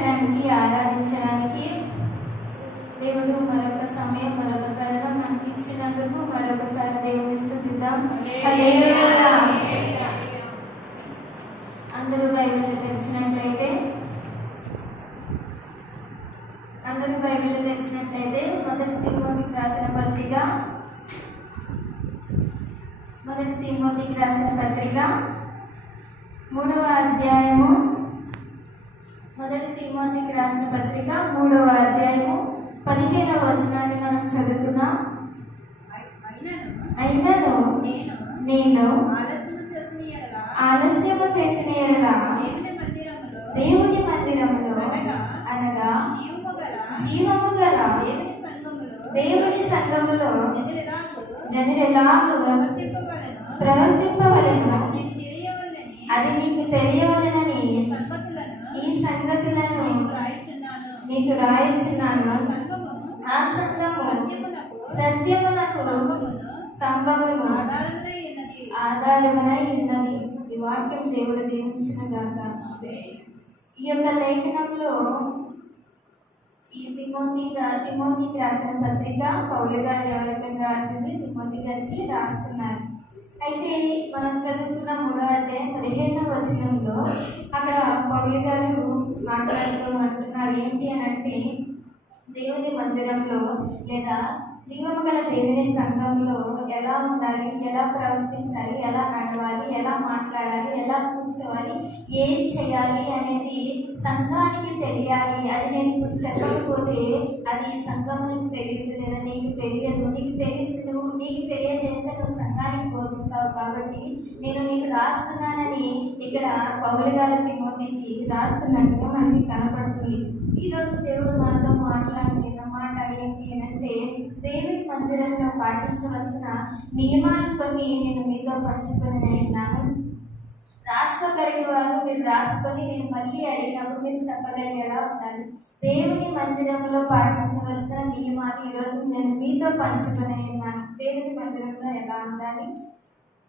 స్తుతించడానికి, ఆరాధించడానికి దేవుడు మరొక సమయం, మరొక తరుణం మనకి ఇచ్చినందుకు మరొకసారి దేవుని స్తుతిద్దాం. హల్లెలూయా. అందరూ బైబిల్ తెరిచినట్లయితే మొదటి తిమోతికి రాసిన పత్రిక 3వ అధ్యాయము, మొదటి తిమోతికి రాసిన పత్రిక 3వ అధ్యాయము 15వ వచనాన్ని మనం చదువుతున్నాం. అయినను నేను ఆలస్యము చేసిన యెడల దేవుని మందిరములో అనగా జీవము గల దేవుని సంఘములో జనులెలాగూ ప్రవర్తింపవలెను అది నీకు తెలియవలెనని ఈ సంగతులను నీకు రాయుచున్నాను. ఆ సంఘము సత్యమునకు స్తంభమును ఆధారమునై ఉన్నది. ఈ వాక్యం దేవుడు దీవించునుగాక. ఈ యొక్క లేఖనంలో ఈ తిమోతికి రాసిన పత్రిక పౌలు గారు ఎవరికైనా రాసింది తిమోతి గారికి రాస్తున్నారు. అయితే మనం చదువుకున్న 3వ అధ్యాయం 15వ వచనంలో అక్కడ పౌలు గారు మాట్లాడుతూ అంటున్నారు ఏంటి అని అంటే, దేవుని మందిరంలో లేదా జీవము గల దేవుని సంఘంలో ఎలా ఉండాలి, ఎలా ప్రవర్తించాలి, ఎలా నడవాలి, ఎలా మాట్లాడాలి, ఎలా కూర్చోవాలి, ఏం చేయాలి అనేది సంఘానికి తెలియాలి. అది నేను ఇప్పుడు చెప్పకపోతే అది సంఘమునికి తెలియదు, లేదా నీకు తెలియదు. నీకు తెలియజేస్తే నువ్వు సంఘానికి బోధిస్తావు. కాబట్టి నేను నీకు రాస్తున్నానని ఇక్కడ పౌలు గారు తిమోతికి రాస్తున్నట్టుగా మనకి కనపడుతుంది. ఈరోజు దేవుడు మనతో మాట్లాడిన మాట ఏంటి అని అంటే, దేవుని మందిరంలో పాటించవలసిన నియమాలు కొన్ని నేను మీతో పంచుకొని ఉన్నాను. రాసుకోగలిగే వాళ్ళు మీరు రాసుకొని నేను మళ్ళీ అడిగినప్పుడు మీరు చెప్పగలిగేలా ఉండాలి. దేవుని మందిరంలో పాటించవలసిన నియమాలు ఈరోజు నేను మీతో పంచుకొని ఉన్నాను. దేవుని మందిరంలో ఎలా ఉండాలి,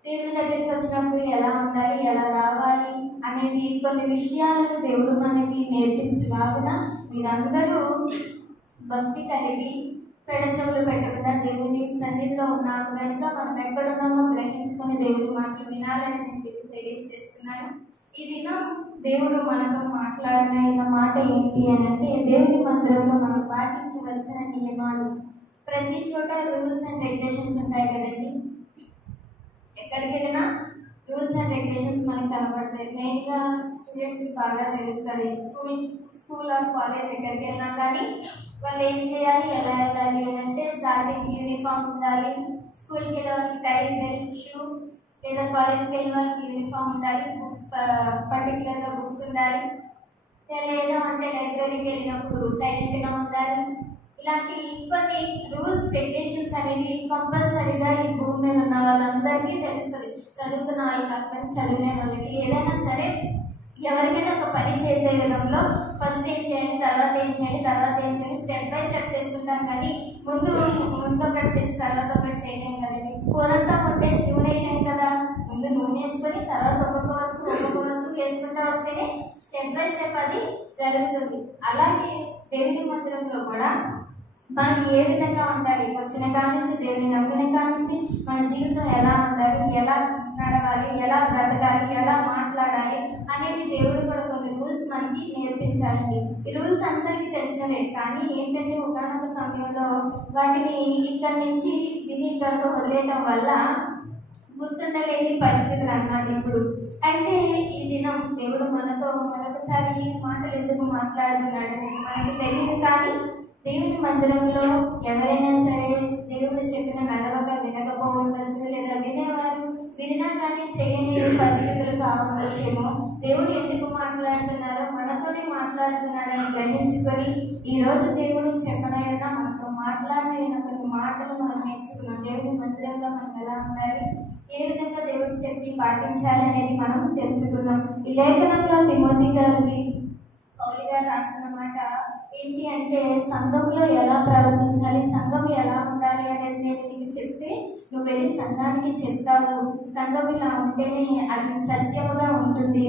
దేవుని దగ్గరికి వచ్చినప్పుడు ఎలా ఉండాలి, ఎలా రావాలి అనేది కొన్ని విషయాలను దేవుడు మనకి నేర్పించలాగున మీరందరూ భక్తి కలిగి పెడచెవులు పెట్టకుండా దేవుని సన్నిధిలో ఉన్నాము కనుక మనం ఎక్కడున్నామో గ్రహించుకొని దేవుని మాటలు వినాలని నేను మీకు తెలియజేస్తున్నాను. ఈ దినం దేవుడు మనతో మాట్లాడిన మాట ఏంటి అని అంటే, దేవుని మందిరంలో మనం పాటించవలసిన నియమాలు. ప్రతి చోట రూల్స్ అండ్ రెగ్యులేషన్స్ ఉంటాయి కదండి. ఎక్కడికి వెళ్ళినా రూల్స్ అండ్ రెగ్యులేషన్స్ మనకు కనబడతాయి. మెయిన్గా స్టూడెంట్స్కి బాగా తెలుస్తుంది. స్కూల్ ఆర్ కాలేజ్ ఎక్కడికి వెళ్ళినా కానీ వాళ్ళు ఏం చేయాలి, ఎలా వెళ్ళాలి అని అంటే, స్టార్టింగ్ యూనిఫామ్ ఉండాలి. స్కూల్కి వెళ్ళే వాళ్ళకి టై, బెల్ట్, షూ, లేదా కాలేజ్కి వెళ్ళే వాళ్ళకి యూనిఫామ్ ఉండాలి. బుక్స్ పర్టికులర్గా బుక్స్ ఉండాలి. లేదా అంటే లైబ్రరీకి వెళ్ళినప్పుడు సైలెంట్గా ఉండాలి. ఇలాంటి కొన్ని రూల్స్ రెగ్యులేషన్స్ అనేవి కంపల్సరీగా ఈ భూమి మీద ఉన్న వాళ్ళందరికీ తెలుస్తుంది. చదువుకున్న వాళ్ళకి కాకపోతే చదివిన వాళ్ళకి ఏదైనా సరే ఎవరికైనా ఒక పని చేసే విధంలో ఫస్ట్ ఏం చేయాలి, తర్వాత ఏం చేయాలి, తర్వాత ఏం చేయాలి, స్టెప్ బై స్టెప్ చేసుకుంటాం. కానీ ముందు ఒకటి చేసి తర్వాత ఒకటి చేయలేం కదండి. కూరంతా కొట్టేసి నూనె వేయలేం కదా. ముందు నూనె వేసుకొని తర్వాత ఒక్కొక్క వస్తువు వేసుకుంటూ వస్తేనే స్టెప్ బై స్టెప్ అది జరుగుతుంది. అలాగే దేవుని మందిరంలో కూడా మనం ఏ విధంగా ఉండాలి, వచ్చిన కాడి నుంచి దేవుని నమ్మిన కాడి నుంచి మన జీవితం ఎలా ఉండాలి, ఎలా నడవాలి, ఎలా బ్రతకాలి, ఎలా మాట్లాడాలి అనేది దేవుడు కూడా కొన్ని రూల్స్ మనకి నేర్పించాలండి. ఈ రూల్స్ అందరికీ తెలిసినవే, కానీ ఏంటంటే ఒకనొక సమయంలో వాటిని ఇక్కడి నుంచి విని ఇక్కడితో వదిలేయటం వల్ల గుర్తుండలేని పరిస్థితులు అన్నమాట ఇప్పుడు. అయితే ఈ దినం దేవుడు మనతో మరొకసారి మాటలు ఎందుకు మాట్లాడుతున్నాడు మనకి తెలియదు. కానీ దేవుని మందిరంలో ఎవరైనా సరే దేవుడు చెప్పిన నడవక వినకపోవచ్చు, లేదా వినేవారు వినినా కానీ చేయని పరిస్థితులు కావచ్చేమో. దేవుడు ఎందుకు మాట్లాడుతున్నారో మనతోనే మాట్లాడుతున్నాడని గ్రహించుకొని ఈరోజు దేవుడు చెప్పనైనా మనతో మాట్లాడిన కొన్ని మాటలు మనం నేర్చుకున్నాం. దేవుని మందిరంలో మనం ఎలా ఉండాలి, ఏ విధంగా దేవుడు చెప్పి పాటించాలి అనేది మనం తెలుసుకుందాం. ఈ లేఖనంలో తిమోతి గారిని పౌలు గారు రాస్తున్న మాట ఏంటి అంటే, సంఘంలో ఎలా ప్రవర్తించాలి, సంఘం ఎలా ఉండాలి అనేది నేను నీకు చెప్తే నువ్వు వెళ్ళి సంఘానికి చెప్తావు. సంఘం ఇలా ఉంటేనే అది సత్యముగా ఉంటుంది,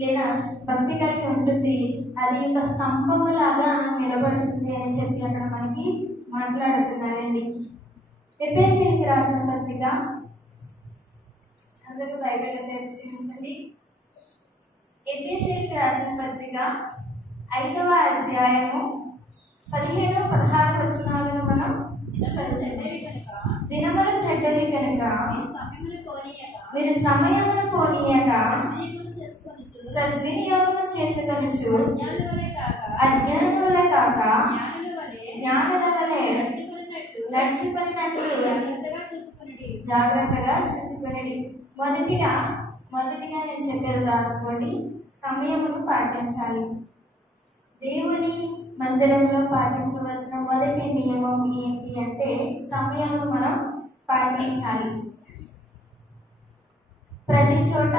లేదా భక్తి కలిగి ఉంటుంది, అది ఒక స్తంభము లాగా నిలబడుతుంది అని చెప్పి అక్కడ మనకి మాట్లాడుతున్నారండి. ఎఫెసీయులకు రాసిన పత్రిక, అందరూ బైబిల్ తెరిచి ఉంటుంది. ఎఫెసీయులకు రాసిన పత్రిక 5వ అధ్యాయము 15-16 వచనాలను మనం దినములు చెడ్డవి కనుక మీరు సమయమును పోనీయక సద్వినియోగం చేసుకొనుచు అజ్ఞానుల కాక జ్ఞానుల వలె నడుచుకున్నట్లు జాగ్రత్తగా చూసుకునేది. మొదటిగా నేను చెప్పేది రాసుకోండి. సమయమును పాటించాలి. దేవుని మందిరంలో పాటించవలసిన మొదటి నియమం ఏంటి అంటే సమయమును మనం పాటించాలి. ప్రతి చోట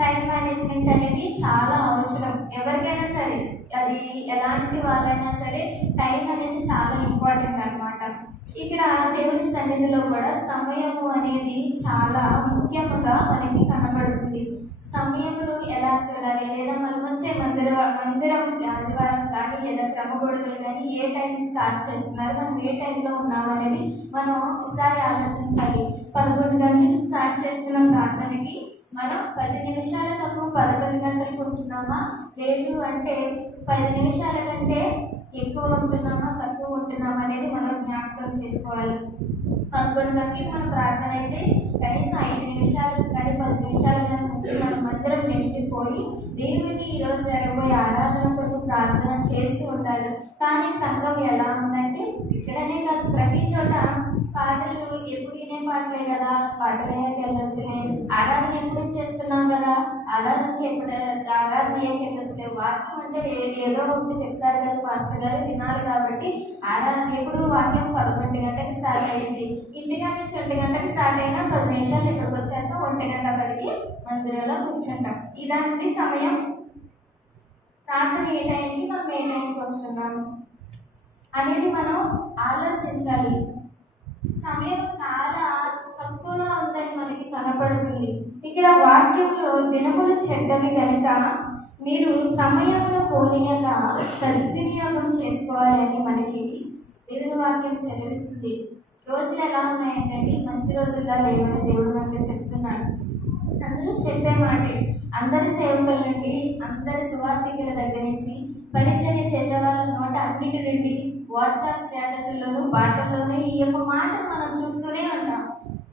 టైం మేనేజ్మెంట్ అనేది చాలా అవసరం. ఎవరికైనా సరే, అది ఎలాంటి వాళ్ళైనా సరే టైం అనేది చాలా ఇంపార్టెంట్ అన్నమాట. ఇక్కడ దేవుని సన్నిధిలో కూడా సమయము అనేది చాలా ముఖ్యముగా మనకి కనబడుతుంది. సమయమును ఎలా చూడాలి, లేదా మనం వచ్చే మందిరం ఆదివారం కానీ లేదా క్రమగొడుగులు కానీ ఏ టైం స్టార్ట్ చేస్తున్నారు, మనం ఏ టైంలో ఉన్నాము అనేది మనం ఒకసారి ఆలోచించాలి. 11 గంటలకు స్టార్ట్ చేస్తున్న ప్రార్థనకి మనం 10 నిమిషాల తక్కువ 11 గంటలకు ఉంటున్నామా, లేదు అంటే 10 నిమిషాల కంటే ఎక్కువ ఉంటున్నామా తక్కువ ఉంటున్నామా అనేది మనం జ్ఞాపకం చేసుకోవాలి. 11 గంటలకు మన ప్రార్థన అయితే కనీసం 5 నిమిషాలు కానీ 10 నిమిషాలు కానీ ముందు మనం అందరం నిండిపోయి దేవునికి ఈరోజు జరగబోయే ఆరాధన కొరకు ప్రార్థన చేస్తూ ఉండాలి. కానీ సంఘం ఎలా ఉందంటే, ఇక్కడనే కాదు ప్రతి చోట పాటలు ఎప్పుడు వినే పాటలే కదా, పాటలయ్యాకి వెళ్ళొచ్చులే, ఆరాధన ఎప్పుడు చేస్తున్నాం కదా, ఆరాధనకి ఎప్పుడు ఆరాధన అయ్యాకి వెళ్ళొచ్చులే, వాక్యం అంటే ఏదో ఒకటి చెప్తారు కదా పాస్టర్ గారు, వినాలి కాబట్టి ఆరాధన ఎప్పుడు వాక్యం 11 గంటలకు స్టార్ట్ అయ్యింది, ఇంటికాడ నుంచి 2 గంటలకు స్టార్ట్ అయినా 10 నిమిషాలు ఇక్కడికి వచ్చేస్తాం, 1:10కి మందిరంలో కూర్చుంటాం. ఇదానికి సమయం. ప్రార్థన ఏ టైంకి మనం ఏ టైంకి వస్తున్నాం అనేది మనం ఆలోచించాలి. సమయం చాలా తక్కువగా ఉందని మనకి కనపడుతుంది. ఇక్కడ వాక్యంలో దినములు చెడ్డవి కనుక మీరు సమయమును పోనీయక సద్వినియోగం చేసుకోవాలని మనకి దేవుని వాక్యం సెలవిస్తుంది. రోజులు ఎలా ఉన్నాయంటే మంచి రోజుల్లో లేవని దేవుడు మనకి చెప్తున్నాడు. అందరూ చెప్పే మాటే, అందరి సేవకుల నుండి, అందరి సువార్థికుల దగ్గర నుంచి, పరిచర్య చేసే వాళ్ళ నోట అన్నిటి నుండి, వాట్సాప్ స్టేటస్లోనూ పాటల్లోనూ ఈ యొక్క మాట మనం చూస్తూనే ఉంటాం.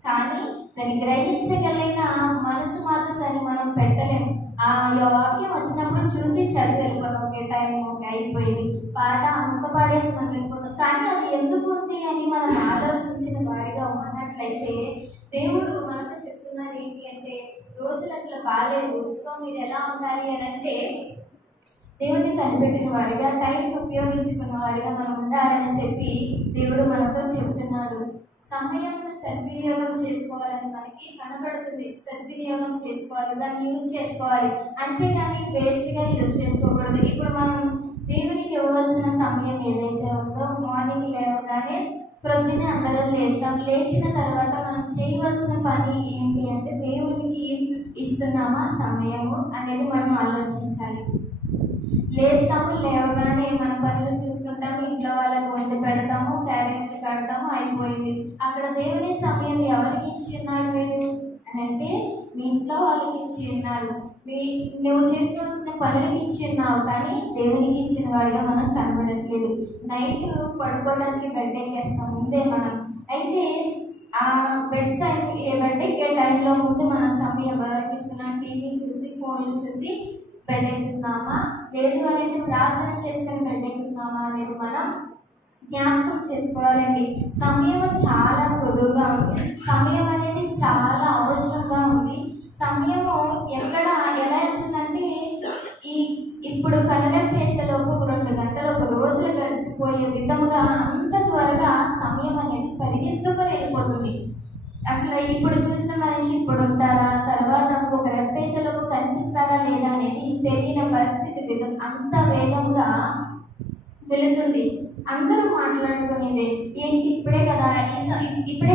కానీ దాన్ని గ్రహించగలిగిన మనసు మాత్రం దాన్ని మనం పెట్టలేము. ఆ వాక్యం వచ్చినప్పుడు చూసి చదివి వెళ్ళిపోతాం, ఒకే టైం ఓకే అయిపోయింది, పాట అమ్ముక పాడేసి మనం వెళ్ళిపోతాం. కానీ అది ఎందుకు ఉంది అని మనం ఆలోచించిన వారిగా ఉన్నట్లయితే దేవుడు మనతో చెప్తున్నారు ఏంటి అంటే, రోజులు అసలు బాగాలేదు, సో మీరు ఎలా ఉండాలి అని అంటే దేవుడిని కనిపెట్టిన వారిగా, టైంని ఉపయోగించుకున్న వారిగా మనం ఉండాలని చెప్పి దేవుడు మనతో చెప్తున్నాడు. సమయాన్ని సద్వినియోగం చేసుకోవాలని మనకి కనబడుతుంది. సద్వినియోగం చేసుకోవాలి, దాన్ని యూజ్ చేసుకోవాలి, అంతేగాని వేస్ట్గా యూజ్ చేసుకోకూడదు. ఇప్పుడు మనం దేవునికి ఇవ్వవలసిన సమయం ఏదైతే ఉందో, మార్నింగ్ లేవగానే ప్రొద్దున అందరం లేస్తాం. లేచిన తర్వాత మనం చేయవలసిన పని ఏంటి అంటే, దేవునికి ఇస్తున్నామా సమయము అనేది మనం ఆలోచించాలి. లేస్తాము, లేవగానే మన పనులు చూసుకుంటాము, ఇంట్లో వాళ్ళకు వండి పెడతాము, క్యారేజ్లు కడతాము, అయిపోయింది. అక్కడ దేవుని సమయం ఎవరికి ఇచ్చి ఉన్నారు మీరు అని అంటే, మీ ఇంట్లో వాళ్ళకి ఇచ్చి ఉన్నారు, నువ్వు చేసుకోవాల్సిన పనులకి ఇచ్చి ఉన్నావు, కానీ దేవునికి ఇచ్చిన వాడిగా మనం కనబడట్లేదు. నైట్ పడుకోవడానికి బెడ్ ఎక్కేస్తాం ముందే మనం. అయితే ఆ బెడ్ ఎక్కే టైంలో ముందు మన సమయం ఎవరికి ఇస్తున్నాం? టీవీ చూసి, ఫోన్లు చూసి బెడ్ ఎక్కుతున్నామా, లేదు అనేది ప్రార్థన చేసుకొని బెడ్ ఎక్కుతున్నామా అనేది మనం జ్ఞాపకం చేసుకోవాలండి. సమయం చాలా పొదువుగా ఉంది, సమయం అనేది చాలా అవసరంగా ఉంది. సమయము ఎక్కడ ఎలా వెళ్తుందంటే, ఇప్పుడు కనురెప్పేసేలోపు 2 గంటలు ఒక రోజు గడిచిపోయే విధంగా అంత త్వరగా సమయం అనేది పరిగెత్తుకొని వెళ్ళిపోతుంది. అసలు ఇప్పుడు చూసిన మనిషి ఇప్పుడు ఉంటారా, తర్వాత ఒక రెప్పేసేలోపు కనిపిస్తారా లేదా అనేది తెలియని పరిస్థితి అంత వేగంగా వెళుతుంది. అందరూ మాట్లాడుకునేదే ఏంటి, ఇప్పుడే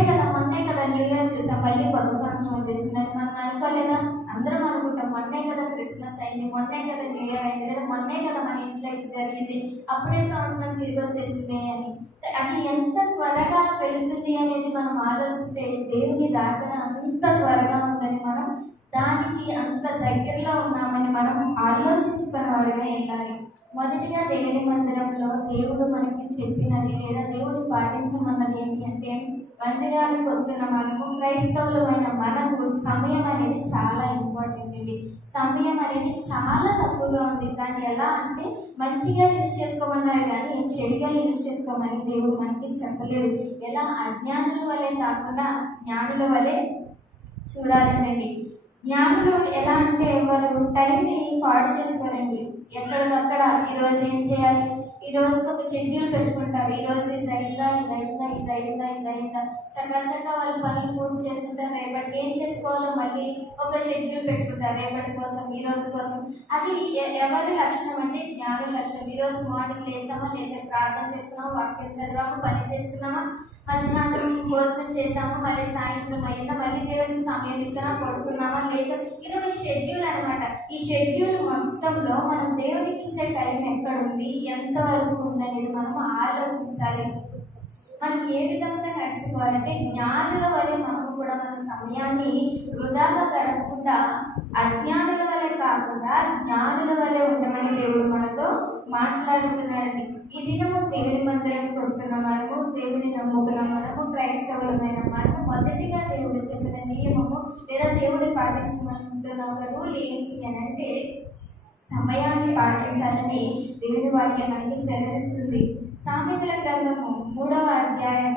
కదా మొన్నే కదా న్యూ ఇయర్ చూసాం, మళ్ళీ కొత్త సంవత్సరం వచ్చేసిందని మనం అనుకోలేదా? అందరం అనుకుంటాం, మొన్నే కదా క్రిస్మస్ అయింది, మొన్నే కదా న్యూ ఇయర్ అయింది, లేదా మొన్నే కదా మన ఇంట్లో ఇది జరిగింది, అప్పుడే సంవత్సరం తిరిగి వచ్చేసింది అని. అది ఎంత త్వరగా వెళుతుంది అనేది మనం ఆలోచిస్తే దేవుని రాకడ అంత త్వరగా ఉందని, మనం దానికి అంత దగ్గరలో ఉన్నామని మనం ఆలోచించుకున్న వారుగా ఉండాలి. మొదటిగా దేవుని మందిరంలో దేవుడు మనకి చెప్పినది లేదా దేవుడు పాటించమన్నది ఏంటి అంటే, మందిరానికి వస్తున్న మనము క్రైస్తవులమైన మనకు సమయం అనేది చాలా ఇంపార్టెంట్ అండి. సమయం అనేది చాలా తక్కువగా ఉంది. దాన్ని ఎలా అంటే మంచిగా యూజ్ చేసుకోమన్నారు కానీ చెడుగా యూజ్ చేసుకోమని దేవుడు మనకి చెప్పలేదు. ఎలా అజ్ఞానుల వలె కాకుండా జ్ఞానుల వలె చూడాలండి. జ్ఞానులు ఎలా అంటే వారు టైంని పాడు చేసుకోరండి. ఎక్కడికక్కడ ఈరోజు ఏం చేయాలి, ఈ రోజుకి ఒక షెడ్యూల్ పెట్టుకుంటారు. ఈ రోజు ఇది అయిందా, ఇది అయిందా, ఇది అయిందా, ఇది అయిందా, చక్కగా వాళ్ళు పనులు పూర్తి చేసుకుంటారు. రేపటికి ఏం చేసుకోవాలో మళ్ళీ ఒక షెడ్యూల్ పెట్టుకుంటారు రేపటి కోసం, ఈ రోజు కోసం. అది ఎవరి లక్షణం అంటే జ్ఞానుల లక్షణం. ఈ రోజు మార్నింగ్ లేచామా, ప్రార్థన చేస్తున్నామా, వాక్యం చదివామా, పని చేస్తున్నామా, మధ్యాహ్నం భోజనం చేసాము, మళ్ళీ సాయంత్రం అయిందా, మళ్ళీ దేవుడికి సమయం ఇచ్చామా, పడుకున్నామా, లేచాం. ఇది ఒక షెడ్యూల్ అనమాట. ఈ షెడ్యూల్ మొత్తంలో మనం దేవుడికి ఇచ్చే టైం ఎక్కడుంది, ఎంతవరకు ఉందనేది మనం ఆలోచించాలి. మనం ఏ విధంగా నడుచుకోవాలంటే జ్ఞానుల వలె మనము కూడా మన సమయాన్ని వృధాగా గడపకుండా అజ్ఞానుల వలె కాకుండా జ్ఞానుల వలె ఉండమని దేవుడు మనతో మాట్లాడుతున్నారండి. ఈ దినము దేవుని మందిరానికి వస్తున్న మనము, దేవుని నమ్ముకున్న మనము, క్రైస్తవులమైన మనము మొదటిగా దేవుడు చెప్పిన నియమము లేదా దేవుడు పాటించమంటున్న ఒక రూల్ ఏంటి అని అంటే సమయాన్ని పాటించాలని దేవుని వాక్యం మనకి సెలవిస్తుంది. సామెతల గ్రంథము 3వ అధ్యాయం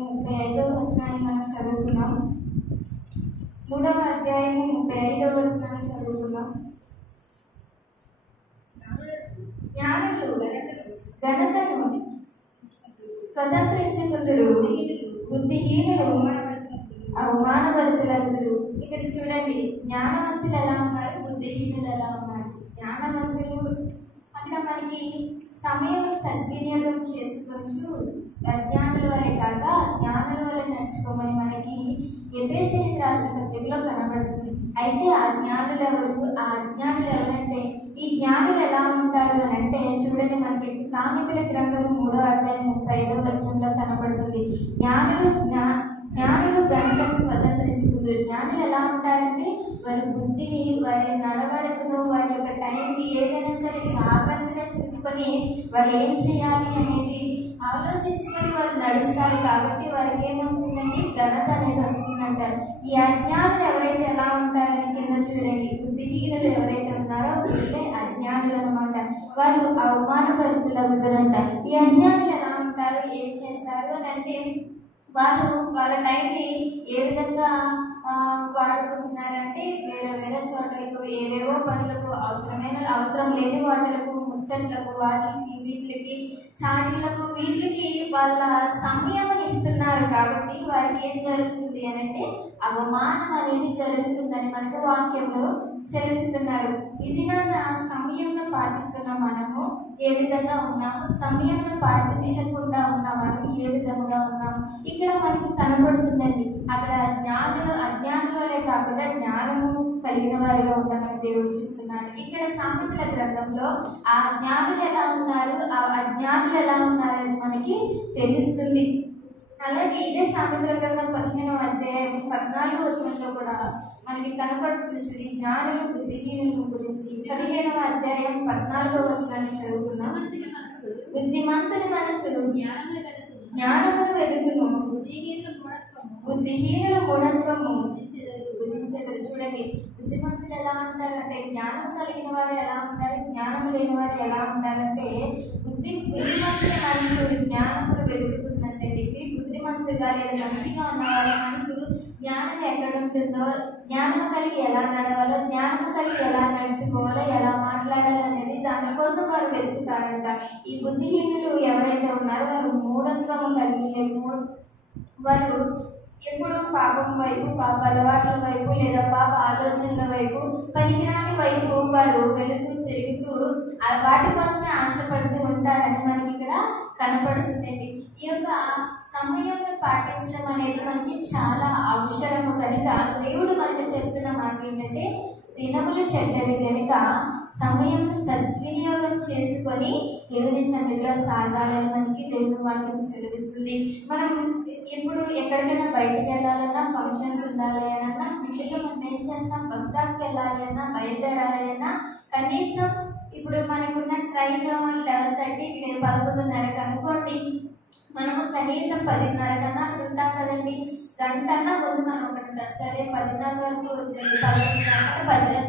35వ వచనాన్ని మనం చదువుతున్నాం. 3వ అధ్యాయము 35వ వచనాన్ని చదువుతున్నాం. జ్ఞానులు ఘనతను స్వతంత్రించుకుందురు, బుద్ధిహీనులు అవమానవంతులందరూ. ఇక్కడ చూడండి, జ్ఞానవంతులు ఎలా ఉన్నారు, బుద్ధిహీనులు ఎలా ఉన్నారు. జ్ఞానవంతులు అక్కడ మనకి సమయం సద్వినియోగం చేసుకోవచ్చు, అజ్ఞానుల వలె కాక జ్ఞానుల వలె నడుచుకోమని మనకి ఎఫెసీయులకు రాసిన పత్రికలో కనబడుతుంది. అయితే ఆ జ్ఞానులు ఎవరు, ఆ అజ్ఞానులు ఎవరంటే ఈ జ్ఞానులు ఎలా ఉంటారు అని అంటే చూడండి, మనకి సామెతల గ్రంథం 3వ అధ్యాయం 35వ వచనంలో కనబడుతుంది. జ్ఞానులు ఘనతను స్వతంత్రించుకుంటారు. జ్ఞానులు ఎలా ఉంటారంటే వారి బుద్ధిని, వారి నడవడికను, వారి యొక్క టైంని ఏదైనా సరే జాగ్రత్తగా చూసుకొని వారు ఏం చేయాలి అనేది ఆలోచించుకొని వారు నడుస్తారు. కాబట్టి వారికి ఏమొస్తుందండి, ఘనత అనేది వస్తుందంటారు. ఈ అజ్ఞానులు ఎవరైతే ఎలా ఉంటారని కింద చూడండి, బుద్ధిహీనులు ఎవరైతే ఉన్నారో వీళ్ళే అజ్ఞానులు అనమాట. వారు అవమానపరుతులు అవుతారంటారు. ఈ అజ్ఞానులు ఎలా ఉంటారు, ఏం చేస్తారు అని అంటే వాళ్ళు వాళ్ళ టైంని ఏ విధంగా వాడుకుంటున్నారంటే వేరే వేరే చోట్లకు, ఏవేవో పనులకు, అవసరం లేని వాటిలకు, ముచ్చట్లకు, వాటికి వీటికి, చాటీలకు, వీటికి వాళ్ళ సమయం ఇస్తున్నారు. కాబట్టి వారికి ఏం జరుగుతుంది అని అంటే అవమానం అనేది జరుగుతుందని మనకు వాక్యంలో సెలవిస్తున్నారు. ఇది నా సమయంలో పాటిస్తున్న మనము ఏ విధంగా ఉన్నాము, సమయంలో పాటించకుండా ఉన్న మనం ఏ విధంగా ఉన్నాము ఇక్కడ మనకి కనబడుతుందండి. అక్కడ అజ్ఞానుల వలె కాకుండా జ్ఞానము కలిగిన వారిగా ఉండమని దేవుడు చెప్తున్నాడు. ఇక్కడ సామెతల గ్రంథంలో ఆ జ్ఞానులు ఎలా ఉన్నారు, ఆ అజ్ఞానులు ఎలా ఉన్నారని మనకి తెలుస్తుంది. అలాగే ఇదే సామెతల గ్రంథం 15వ అధ్యాయం 14వ వచనంలో కూడా మనకి కనపడుతుంది. చూడండి, జ్ఞానులు బుద్ధిహీనుల గురించి 15వ అధ్యాయం 14వ వచనాన్ని చదువుకున్నాం. బుద్ధిమంతుని మనస్సులు జ్ఞానమును వెలుగును, బుద్ధిహీనుల మూఢత్వము భుజించెదరు. చూడండి, బుద్ధిమంతులు ఎలా ఉంటారంటే జ్ఞానం కలిగిన వారు ఎలా ఉంటారు, జ్ఞానం లేని వారు ఎలా ఉంటారంటే బుద్ధిమంతుల మనసు జ్ఞానమును వెలుగుతుందంటే బుద్ధిమంతుగా లేదా మంచిగా ఉన్న వాళ్ళ మనసు జ్ఞానం ఎక్కడ ఉంటుందో, జ్ఞానం కలిగి ఎలా నడవాలో, జ్ఞానం కలిగి ఎలా నడుచుకోవాలో, ఎలా మాట్లాడాలనేది దానికోసం వారు వెతుకుతారంట. ఈ బుద్ధిహీనులు ఎవరైతే ఉన్నారో వారు మూఢత్వం కలిగి, వారు ఎప్పుడు పాపం వైపు, పాప అలవాట్ల వైపు లేదా పాప ఆలోచనల వైపు, పనికిరాని వైపు వారు వెళుతూ తిరుగుతూ వాటి కోసమే ఆశపడుతూ ఉంటారని మనకి ఇక్కడ కనపడుతుందండి. ఈ యొక్క సమయంలో పాటించడం అనేది మనకి చాలా అవసరము కనుక దేవుడు మనకి చెప్తున్న మాట ఏంటంటే, దినములు చెడ్డవి కనుక సమయం సద్వినియోగం చేసుకొని దేవుని సన్నిధిలో సాగాలని మనకి దేవుని వాక్యం చదివిస్తుంది. మనం ఇప్పుడు ఎక్కడికైనా బయటికి వెళ్ళాలన్నా, ఫంక్షన్స్ ఉండాలి అన్నా, విడిగా మనం ఏం చేస్తాం, బస్ స్టాప్కి వెళ్ళాలి అన్నా, బయలుదేరాలి అన్నా, కనీసం ఇప్పుడు మనకున్న ట్రైన్ 11:30 11:30 అనుకోండి, మనము కనీసం 10:30 కన్నా ఉంటాం కదండి. గంట అన్నా ముందు మనం అక్కడ ఉంటాం. సరే 10:30 వరకు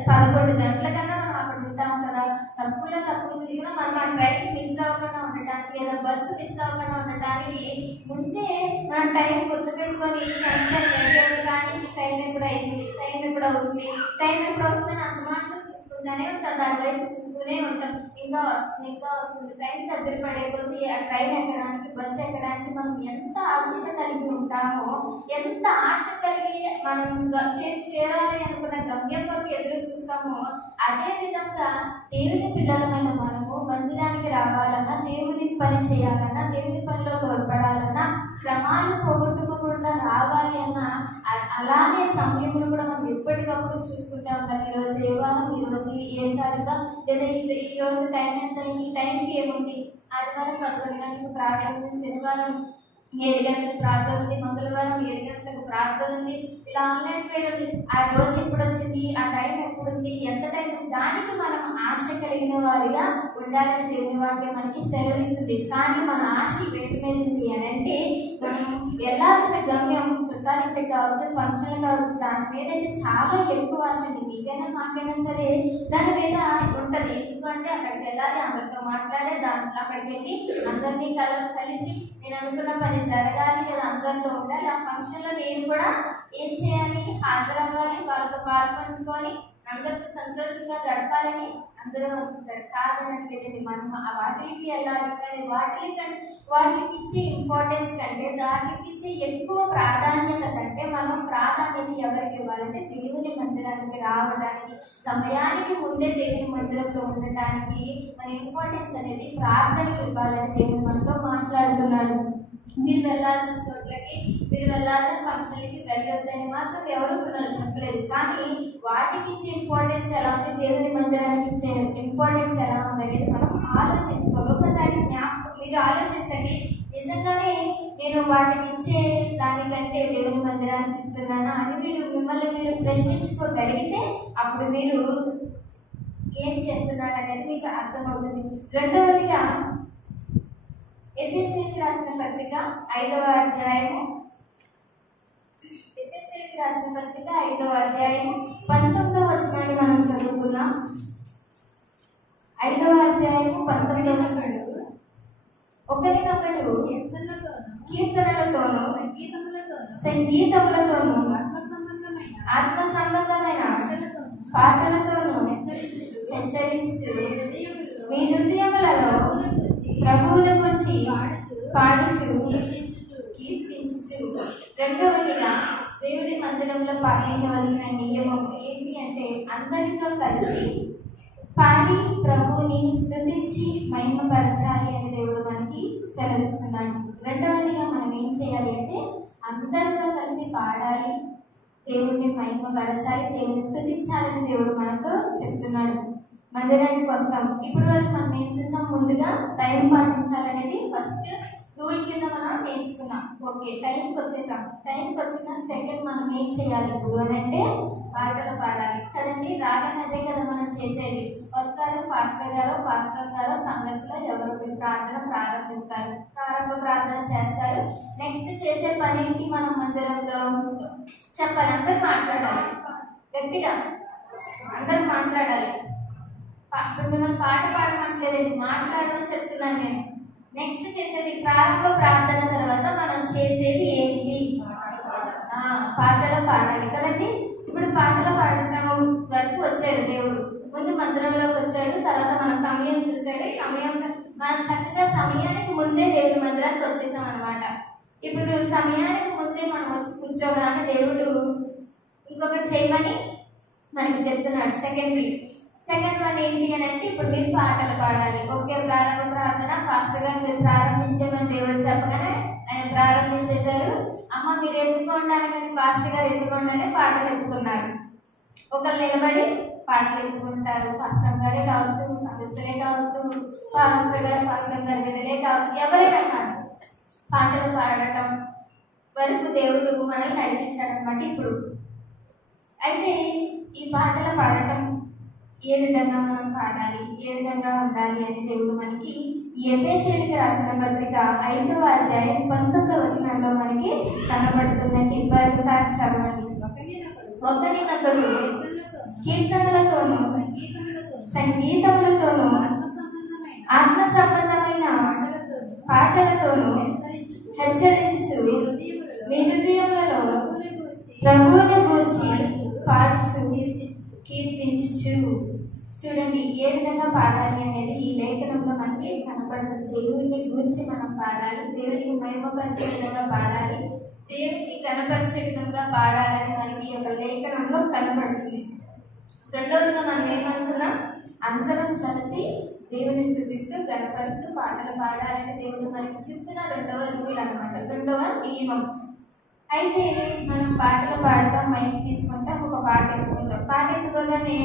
11 గంటల కన్నా మనం అక్కడ ఉంటాం కదా. తక్కువలో తక్కువ చూసినా మనం ఆ ట్రైన్ మిస్ అవ్వకుండా ఉండటానికి లేదా బస్సు మిస్ అవ్వకుండా ఉండటానికి ముందే మనం టైం గుర్తుపెట్టుకొని కానీ టైం ఎప్పుడు అయింది, టైం ఎప్పుడు అవుతుంది, టైం ఎప్పుడు అవుతుందని అంత మాటలు చూసుకుంటూనే ఉంటాం. దాని వైపు చూస్తూనే ఉంటాం. ఇంకా వస్తుంది టైం దగ్గర పడే కొద్దీ ఆ ట్రైన్ ఎక్కడానికి, బస్సు ఎక్కడానికి మనం ఎంత ఆతృత కలిగి ఉంటామో, ఎంత ఆశ కలిగి మనం చేరాలి అనుకున్న గమ్యం కొరకు ఎదురు చూస్తామో, అదే విధంగా దేవుని పిల్లలమైన మనము మందిరానికి రావాలన్నా, దేవుని పని చేయాలన్నా, దేవుని పనిలో తోడ్పడాలన్నా, క్రమాలు పోగొట్టుకోకుండా రావాలి అన్నా, అలానే సమయంలో కూడా మనం ఎప్పటికప్పుడు చూసుకుంటా ఉంటాం. ఈరోజు ఏ వారం, ఈరోజు ఏం తారీఖు, లేదా ఈరోజు టైం ఎంత అయింది, టైంకి ఏముంది, ఆదివారం 11 గంటలకు ప్రార్థన ఉంది, శనివారం 7 గంటలకు ప్రార్థన ఉంది, మంగళవారం 7 గంటలకు ప్రార్థన ఉంది, ఇలా ఆన్లైన్ ప్రేయర్ ఉంది. ఆ రోజు ఎప్పుడు వచ్చింది, ఆ టైం ఎప్పుడు ఉంది, ఎంత టైం ఉంది, దానికి మనం ఆశ కలిగిన వారిగా ఉండాలని దేవుని వాక్యం మనకి సెలవిస్తుంది. కానీ మన ఆశ వేటి మీద ఉంది అని అంటే, మనం వెళ్ళాల్సిన గమ్యం చుట్టాలంటే కావచ్చు, ఫంక్షన్లు కావచ్చు, దాని మీద అయితే చాలా ఎక్కువ ఆశ ఉంది. మీకైనా మాకైనా సరే దాని మీద ఉంటుంది. ఎందుకంటే అక్కడికి వెళ్ళాలి, అందరితో మాట్లాడే, అక్కడికి వెళ్ళి అందరినీ కలిసి నేను అనుకున్న పని జరగాలి లేదా అందరితో ఉండాలి. ఆ ఫంక్షన్లో నేను కూడా ఏం చేయాలి, హాజరవ్వాలి, వాళ్ళతో పాల్పంచుకొని అందరితో సంతోషంగా గడపాలని అందరూ అనుకుంటారు. కాదనట్లేదండి, మనం వాటికి వెళ్ళాలి. కానీ వాటికి ఇచ్చే ఇంపార్టెన్స్ కంటే, దానికి ఇచ్చే ఎక్కువ ప్రాధాన్యత కంటే మనం ప్రాధాన్యత ఎవరికి ఇవ్వాలంటే దేవుని మందిరానికి రావడానికి, సమయానికి ముందే దేవుని మందిరంలో ఉండటానికి మన ఇంపార్టెన్స్ అనేది ప్రార్థనకు ఇవ్వాలని దేవుడు మనతో మాట్లాడుతున్నాడు. మీరు వెళ్ళాల్సిన చోట్లకి, మీరు వెళ్ళాల్సిన ఫంక్షన్లకి వెళ్ళొద్దని మాత్రం ఎవరు పిల్లలు చెప్పలేదు. కానీ వాటికి ఇచ్చే ఇంపార్టెన్స్ ఎలా ఉంది, దేవుని మందిరానికి ఇచ్చే ఇంపార్టెన్స్ ఎలా ఉంది అనేది మనం ఆలోచించుకోవాలి. ఒకసారి మీరు ఆలోచించండి, నిజంగానే నేను వాటికి ఇచ్చే దానికంటే దేవుని మందిరానికి ఇస్తున్నానా అని మిమ్మల్ని మీరు ప్రశ్నించుకోగలిగితే అప్పుడు మీరు ఏం చేస్తున్నారు అనేది మీకు అర్థమవుతుంది. రెండవదిగా ఎఫెసీయులకు రాసిన పత్రిక 5వ అధ్యాయము, ఎఫెసీయులకు రాసిన పత్రిక 5వ అధ్యాయము 19వ వచనాన్ని మనం చదువుకున్నాం. 5వ అధ్యాయము 19వ వచనం, ఒకరినొకడు కీర్తనలతోనూ సంగీతములతోనూ ఆత్మ సంబంధమైన పాటలతోనూ హెచ్చరించుచు మీ హృదయములలో ప్రభువును గురించి పాడుచు కీర్తించుచు. రెండవదిగా దేవుడి మందిరంలో పాటించవలసిన నియమం ఏంటి అంటే, అందరితో కలిసి పాడి ప్రభువుని స్తుతించి మహిమపరచాలి అని దేవుడు మనకి సెలవిస్తున్నాడు. రెండవదిగా మనం ఏం చేయాలి అంటే, అందరితో కలిసి పాడాలి, దేవుడిని మహిమపరచాలి, దేవుని స్తుతించాలని దేవుడు మనతో చెప్తున్నాడు. మందిరానికి వస్తాం. ఇప్పుడు వరకు మనం ఏం చూసాం, ముందుగా టైం పాటించాలనేది ఫస్ట్ రూల్ కింద మనం నేర్చుకున్నాం. ఓకే, టైంకి వచ్చేసాం. టైంకి వచ్చిన సెకండ్ మనం ఏం చేయాలి ఇప్పుడు అని అంటే, పాటలు పాడాలి కదండి. రాగానే అదే కదా మనం చేసేది. వస్తారు పాస్టర్ గారు సంఘస్థలో ఎవరు ప్రార్థన ప్రారంభిస్తారు, ప్రారంభ ప్రార్థన చేస్తారు. నెక్స్ట్ చేసే పనికి మనం మందిరంలో చెప్పాలి, అందరూ మాట్లాడాలి, గట్టిగా అందరూ మాట్లాడాలి. ఇప్పుడు మిమ్మల్ని పాట పాడమంటలేదండి, మాట్లాడమని చెప్తున్నాను నేను. నెక్స్ట్ చేసేది ప్రారంభ ప్రార్థన తర్వాత మనం చేసేది ఏంటి, పాటలు పాడాలి కదండి. ఇప్పుడు పాటలు పాడటం వరకు వచ్చాడు దేవుడు, ముందు మందిరంలోకి వచ్చాడు, తర్వాత మన సమయం చూశాడు. మనం చక్కగా సమయానికి ముందే దేవుడి మందిరానికి వచ్చేసాం అనమాట. ఇప్పుడు సమయానికి ముందే మనం వచ్చి కూర్చోగానే దేవుడు ఇంకొకటి చేయమని మనకి చెప్తున్నాడు. సెకండ్ వన్ ఏంటి అని అంటే, ఇప్పుడు మీరు పాటలు పాడాలి. ఓకే, ప్రారంభ ప్రార్థన పాస్టర్ గారు మీరు ప్రారంభించేమని దేవుడు చెప్పగానే ఆయన ప్రారంభించేశారు. అమ్మ మీరు ఎత్తుకోండి కానీ పాస్టర్ గారు ఎత్తుకోండి అని పాటలు ఎత్తుకున్నారు. ఒకరు నిలబడి పాటలు ఎత్తుకుంటారు. పాస్టర్ గారే కావచ్చు, సంఘస్థులే కావచ్చు, పాస్టర్ గారి బిడ్డలే కావచ్చు, ఎవరైనా కాదు పాటలు పాడటం వరకు దేవుడు మనల్ని నడిపించాడనమాట. ఇప్పుడు అయితే ఈ పాటలు పాడటం ఏ విధంగా మనం పాడాలి, ఏ విధంగా ఉండాలి అని దేవుడు మనకి ఎఫెసీయులకు రాసిన పత్రిక 5వ అధ్యాయం 19వ వచనంలో మనకి కనబడుతుందండి. మరొకసారి చదవండి. ఒకరినొకడు కీర్తనలతోనూ సంగీతములతోనూ ఆత్మ సంబంధమైన పాటలతోనూ హెచ్చరించుచు మీ హృదయములలో ప్రభువును గూర్చి పాడుచు కీర్తించుచు. చూడండి ఏ విధంగా పాడాలి అనేది ఈ లేఖనంలో మనకి కనపడుతుంది. దేవుడిని గూర్చి మనం పాడాలి, దేవుడిని మహిమపరిచే విధంగా పాడాలి, దేవుడిని కనపరిచే విధంగా పాడాలని మనకి ఒక లేఖనంలో కనపడుతుంది. రెండవదిగా మనం ఏమనుకున్నాం, అందరం కలిసి దేవుని స్తుతిస్తూ కనపరుస్తూ పాటలు పాడాలని దేవుడు మనకి చెప్తున్న రెండవ రూల్ అనమాట, రెండవ నియమం. అయితే మనం పాటలు పాడతాం, మైక్ తీసుకుంటాం, ఒక పాట ఎత్తుకుంటాం. పాట ఎత్తుకోగానే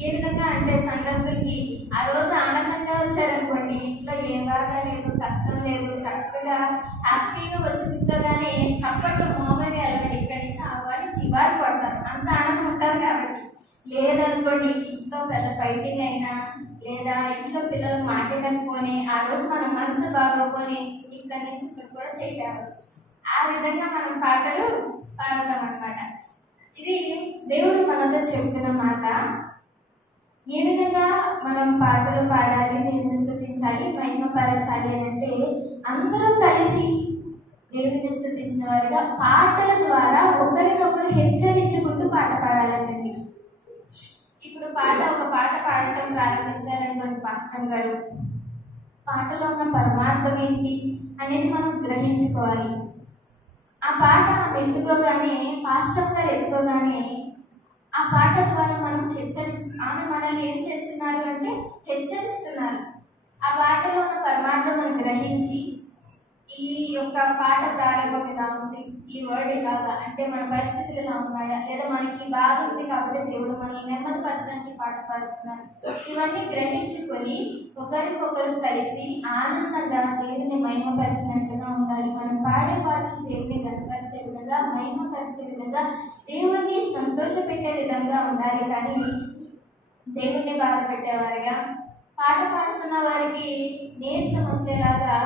ఏ విధంగా అంటే సంఘస్థులకి ఆ రోజు ఆనందంగా వచ్చారనుకోండి, ఇంట్లో ఏం బాగా లేదు, కష్టం లేదు, చక్కగా హ్యాపీగా వచ్చి కూర్చోగానే చప్పట్లు మోమని వెళ్ళండి, ఇక్కడి నుంచి అవ్వాలి చివారి పడతారు, అంత ఆనందం ఉంటారు. కాబట్టి లేదనుకోండి ఇంట్లో పెద్ద ఫైటింగ్ అయినా లేదా ఇంట్లో పిల్లలు మాట్లాడకపోని ఆ రోజు మన మనసు బాగోకొని ఇక్కడి నుంచి ఇక్కడ కూడా చేయగలరు. ఆ విధంగా మనం పాటలు పాడతాం అన్నమాట. ఇది దేవుడు మనతో చెబుతున్న మాట. ఏ విధంగా మనం పాటలు పాడాలి, దేవుని స్తుతించాలి, మహిమపరచాలి అని అంటే అందరూ కలిసి దేవుని స్తుతించిన వారిగా పాటల ద్వారా ఒకరినొకరు హెచ్చరించుకుంటూ పాట పాడాలండి. ఇప్పుడు ఒక పాట పాడటం ప్రారంభించారనుకోండి పాస్టర్ గారు, పాటలో ఉన్న పరమార్థం ఏంటి అనేది మనం గ్రహించుకోవాలి. ఆ పాట ఎత్తుకోగానే, పాస్టర్ గారు ఎత్తుకోగానే ఆ పాట ద్వారా మనం ఆమె మనల్ని ఏం చేస్తున్నారు అంటే హెచ్చరిస్తున్నారు. ఆ పాటలో ఉన్న పరమార్థం గ్రహించి ఈ యొక్క పాట ప్రారంభం ఇలా ఉంది, ఈ వర్డ్ ఇలాగా అంటే మన పరిస్థితులు ఇలా ఉన్నాయా, లేదా మనకి బాధ ఉంది కాబట్టి దేవుడు మనల్ని నెమ్మదిపరచడానికి పాట పాడుతున్నారు, ఇవన్నీ గ్రహించుకొని ఒకరికొకరు కలిసి ఆనందంగా దేవుని మహిమపరిచినట్లుగా ఉండాలి. మనం పాడే పాటలు దేవుని గణపరిచే విధంగా, మహిమపరిచే విధంగా, దేవుణ్ణి సంతోషపెట్టే విధంగా ఉండాలి. కానీ దేవుణ్ణి బాధ పెట్టేవారిగా, పాట పాడుతున్న వారికి నీరసం వచ్చేలాగా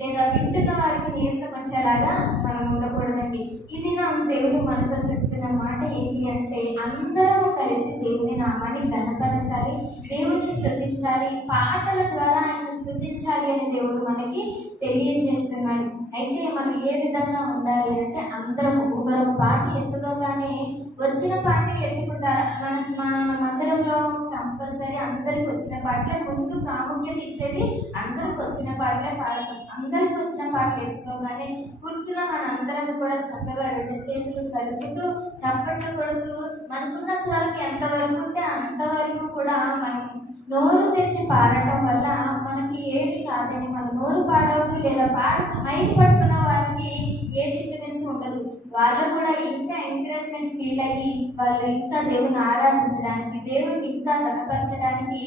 లేదా వింటున్న వారికి నీరసం వచ్చేలాగా మనం ఉండకూడదండి. ఇది నా దేవుడు మనతో చెప్తున్న మాట ఏంటి అంటే అందరము కలిసి దేవుని నామాన్ని ఘనపరచాలి, దేవుడిని స్తుతించాలి, పాటల ద్వారా ఆయన స్తుతించాలి అని దేవుడు మనకి తెలియజేస్తున్నాడు. అయితే మనం ఏ విధంగా ఉండాలి అంటే అందరం ఒకరు పాట ఎత్తుకోగానే వచ్చిన పాట ఎత్తుకుంటారు. మన మందిరంలో కంపల్సరీ అందరికి వచ్చిన పాటలే ముందు ప్రాముఖ్యత ఇచ్చేది. అందరికి వచ్చిన పాటలే పాడతాం. అందరికి వచ్చిన పాటలు ఎత్తుకోగానే కూర్చున్న మనందరం కూడా చక్కగా రెండు చేతులు కలుపుతూ చప్పట్లు కొడుతూ మనకున్న స్వరం ఎంతవరకు ఉంటే అంతవరకు కూడా మనం నోరు తెరిచి పాడటం వల్ల మనకి ఏమి కాదని, మన నోరు పాడవద్దు లేదా మైక్ పట్టుకున్న వారికి ఏ డిస్టర్బెన్స్ ఉండదు. వాళ్ళు కూడా ఇంకా ఎంకరేజ్మెంట్ ఫీల్ అయ్యి వాళ్ళు ఇంకా దేవుని ఆరాధించడానికి, దేవుడిని ఇంకా కనపరచడానికి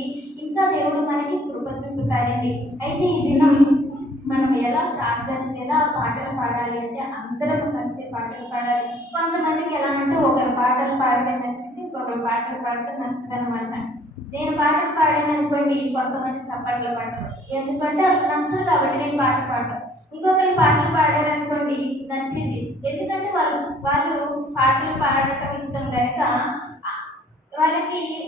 ఇంకా దేవుడు మనకి కృప చూపుతాడండి. అయితే ఈ దినం మనం ఎలా పాటలు పాడాలి అంటే అందరం కలిసి పాటలు పాడాలి. కొంతమందికి ఎలా అంటే ఒకరు పాటలు పాడితే నచ్చింది, ఇంకొకరు పాటలు పాడితే నచ్చదు అనమాట. నేను పాటలు పాడాను అనుకోండి, కొంతమంది చప్పట్లు పడరు, ఎందుకంటే నచ్చదు కాబట్టి నేను పాట పాడతాను. ఇంకొకరు పాటలు పాడారు అనుకోండి నచ్చింది, ఎందుకంటే వాళ్ళు పాటలు పాడటం ఇష్టం కనుక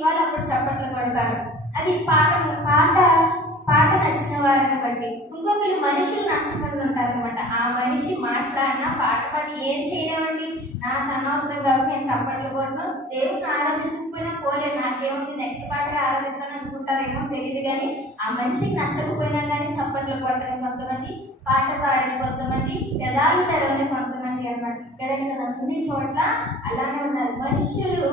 వాళ్ళు అప్పుడు చప్పట్లు కొడతారు. అది పాట నచ్చిన వారిని బట్టి. ఇంకొకరు మనుషులు నచ్చకుండా ఉంటారు అనమాట. ఆ మనిషి మాట్లాడినా పాట పాడి ఏం చేయలేమండి, నాకు అనవసరం కాబట్టి నేను చప్పట్లు కొట్టను, దేవుడిని ఆరాధించకపోయినా పోలే, నాకేముంది నెక్స్ట్ పాటగా ఆరాధించాలని అనుకుంటారేమో తెలియదు. కానీ ఆ మనిషికి నచ్చకపోయినా కానీ చప్పట్లు కొట్టని కొంతమంది, పాట పాడని కొంతమంది, పెదాలు తెరవని కొంతమంది అన్నమాట. ఇక్కడ అన్ని చోట్ల అలానే ఉన్నారు. మనుషులు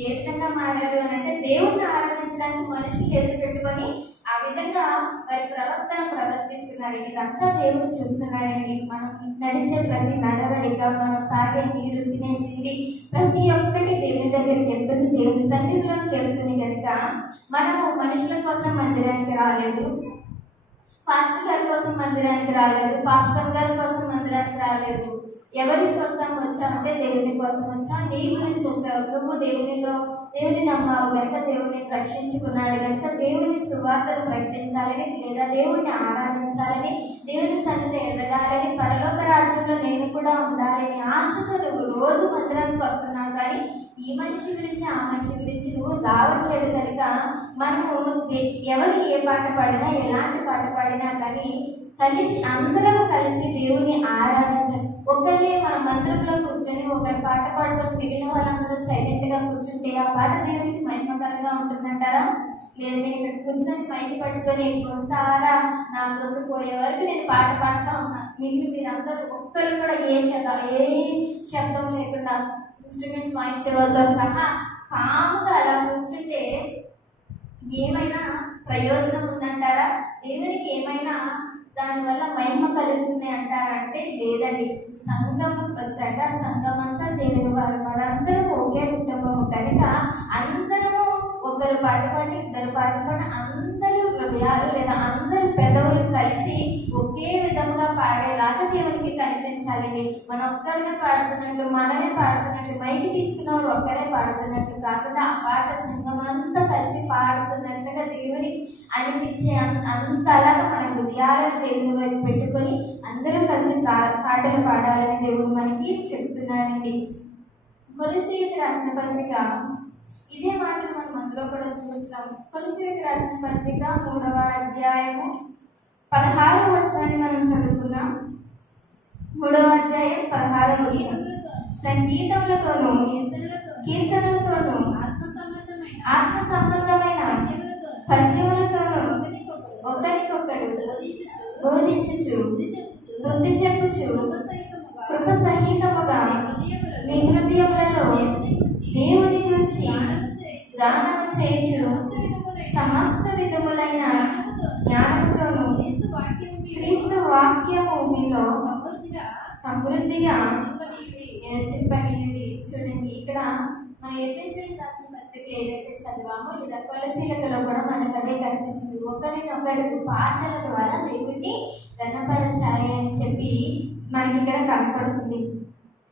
ఏ విధంగా మారారు అని అంటే దేవుడిని ఆరాధించడానికి మనుషులు ఎదురు పెట్టుకొని ఆ విధంగా వారి ప్రవక్తను ప్రవర్తిస్తున్నారు. ఇదంతా దేవుడు చూస్తున్నాడండి. మనం నడిచే ప్రతి నడవడిక, మనం తాగే నీరు, తినే తిండి, ప్రతి ఒక్కటి దేవుని దగ్గరికి వెళ్తుంది, దేవుని సన్నిధిలోకి వెళ్తుంది. కనుక మనము మనుషుల కోసం మందిరానికి రాలేదు, పాస్టర్ గారి కోసం మందిరానికి రాలేదు, పాస్టర్ గారి కోసం మందిరానికి రాలేదు. ఎవరి కోసం వచ్చామంటే దేవుని కోసం వచ్చాం. నీ గురించి వచ్చావు. నువ్వు దేవుని నమ్మావు కనుక, దేవుని రక్షించుకున్నాడు కనుక దేవుని సువార్తను ప్రకటించాలని, లేదా దేవుణ్ణి ఆరాధించాలని, దేవుని సన్నిధి ఎదగాలని, పరలోక రాజ్యంలో నేను కూడా ఉండాలని ఆశతో నువ్వు రోజు మందిరానికి వస్తున్నావు. కానీ ఈ మనిషి గురించి ఆ మనిషి గురించి నువ్వు రావట్లేదు. కనుక మనము ఎవరు ఏ పాట పాడినా, ఎలాంటి పాట పాడినా కానీ అందరం కలిసి దేవుని ఆరాధించాలి. ఒకళ్ళే మన మందిరంలో కూర్చొని ఒకరి పాట పాడుకొని మిగిలిన వాళ్ళందరూ సైలెంట్ గా కూర్చుంటే ఆ పాట దేవునికి మహిమకరంగా ఉంటుందంటారా? లేదు, నేను ఇక్కడ కూర్చొని మైకి పట్టుకొని కొంతారా నా గొంతు పోయే వరకు నేను పాట పాడుతూ ఉన్నా, మీరందరూ ఒక్కరు కూడా ఏ శబ్దం లేకుండా ఇన్స్ట్రుమెంట్స్ వాయించే వాళ్ళతో సహా కాముగా అలా కూర్చుంటే ఏమైనా ప్రయోజనం ఉందంటారా? దేవునికి ఏమైనా దానివల్ల మహిమ కలుగుతున్నాయి అంటారా అంటే లేదండి. సంఘం వచ్చాక సంఘం అంతా దేవుని వారందరూ ఒకే కుటుంబము కనుక అందరము ఒకరు పాట పాడి ఇద్దరు పాట పాడి అందరూ హృదయాలు లేదా అందరూ పెదవులు కలిసి ఒకే విధంగా పాడేలాగా దేవునికి కనిపించాలండి. మన ఒక్కరినే పాడుతున్నట్లు, మనమే పాడుతున్నట్లు, మైకి తీసుకున్నవారు ఒక్కరే పాడుతున్నట్లు కాకుండా ఆ పాట సంఘం అంతా కలిసి పాడుతున్నట్లుగా దేవుని అనిపించే అంతలాగా మన హృదయాలను దేవుని వైపు పెట్టుకొని అందరూ కలిసి పాటలు పాడాలని దేవుడు మనకి చెప్తున్నాడండి. కొలస్సీయులకు రాసిన పత్రిక ఇదే మాటలు మనం అందులో కూడా చూస్తాం. కొలస్సీయులకు రాసిన పత్రిక 3వ అధ్యాయము 16వ వచనాన్ని మనం చదువుకున్నాం. 3వ అధ్యాయం 16వ వచనం. సంగీతములతోనూ కీర్తనలతోనూ ఆత్మ సంబంధమైన పద్యములతోనూ ఒకరికొకరు బోధించుచు బుద్ధి చెప్పుచు కృప సహితముగా మీ హృదయములలో దేవుని గురించి గానము చేయుచు సమస్త విధములైన జ్ఞానముతోనూ క్రీస్తు వాక్యము మీలో సమృద్ధిగా నివసింపనియండి. చూడండి, ఇక్కడ మన ఎఫెసీయులకు రాసిన పత్రికలు ఏదైతే చదివామో ఇలా కొలస్సీయులలో కూడా మనకు అదే కనిపిస్తుంది. ఒకరినొకరు పాటల ద్వారా దేవుడిని ఘనపరచాలి అని చెప్పి మనకి ఇక్కడ కనపడుతుంది.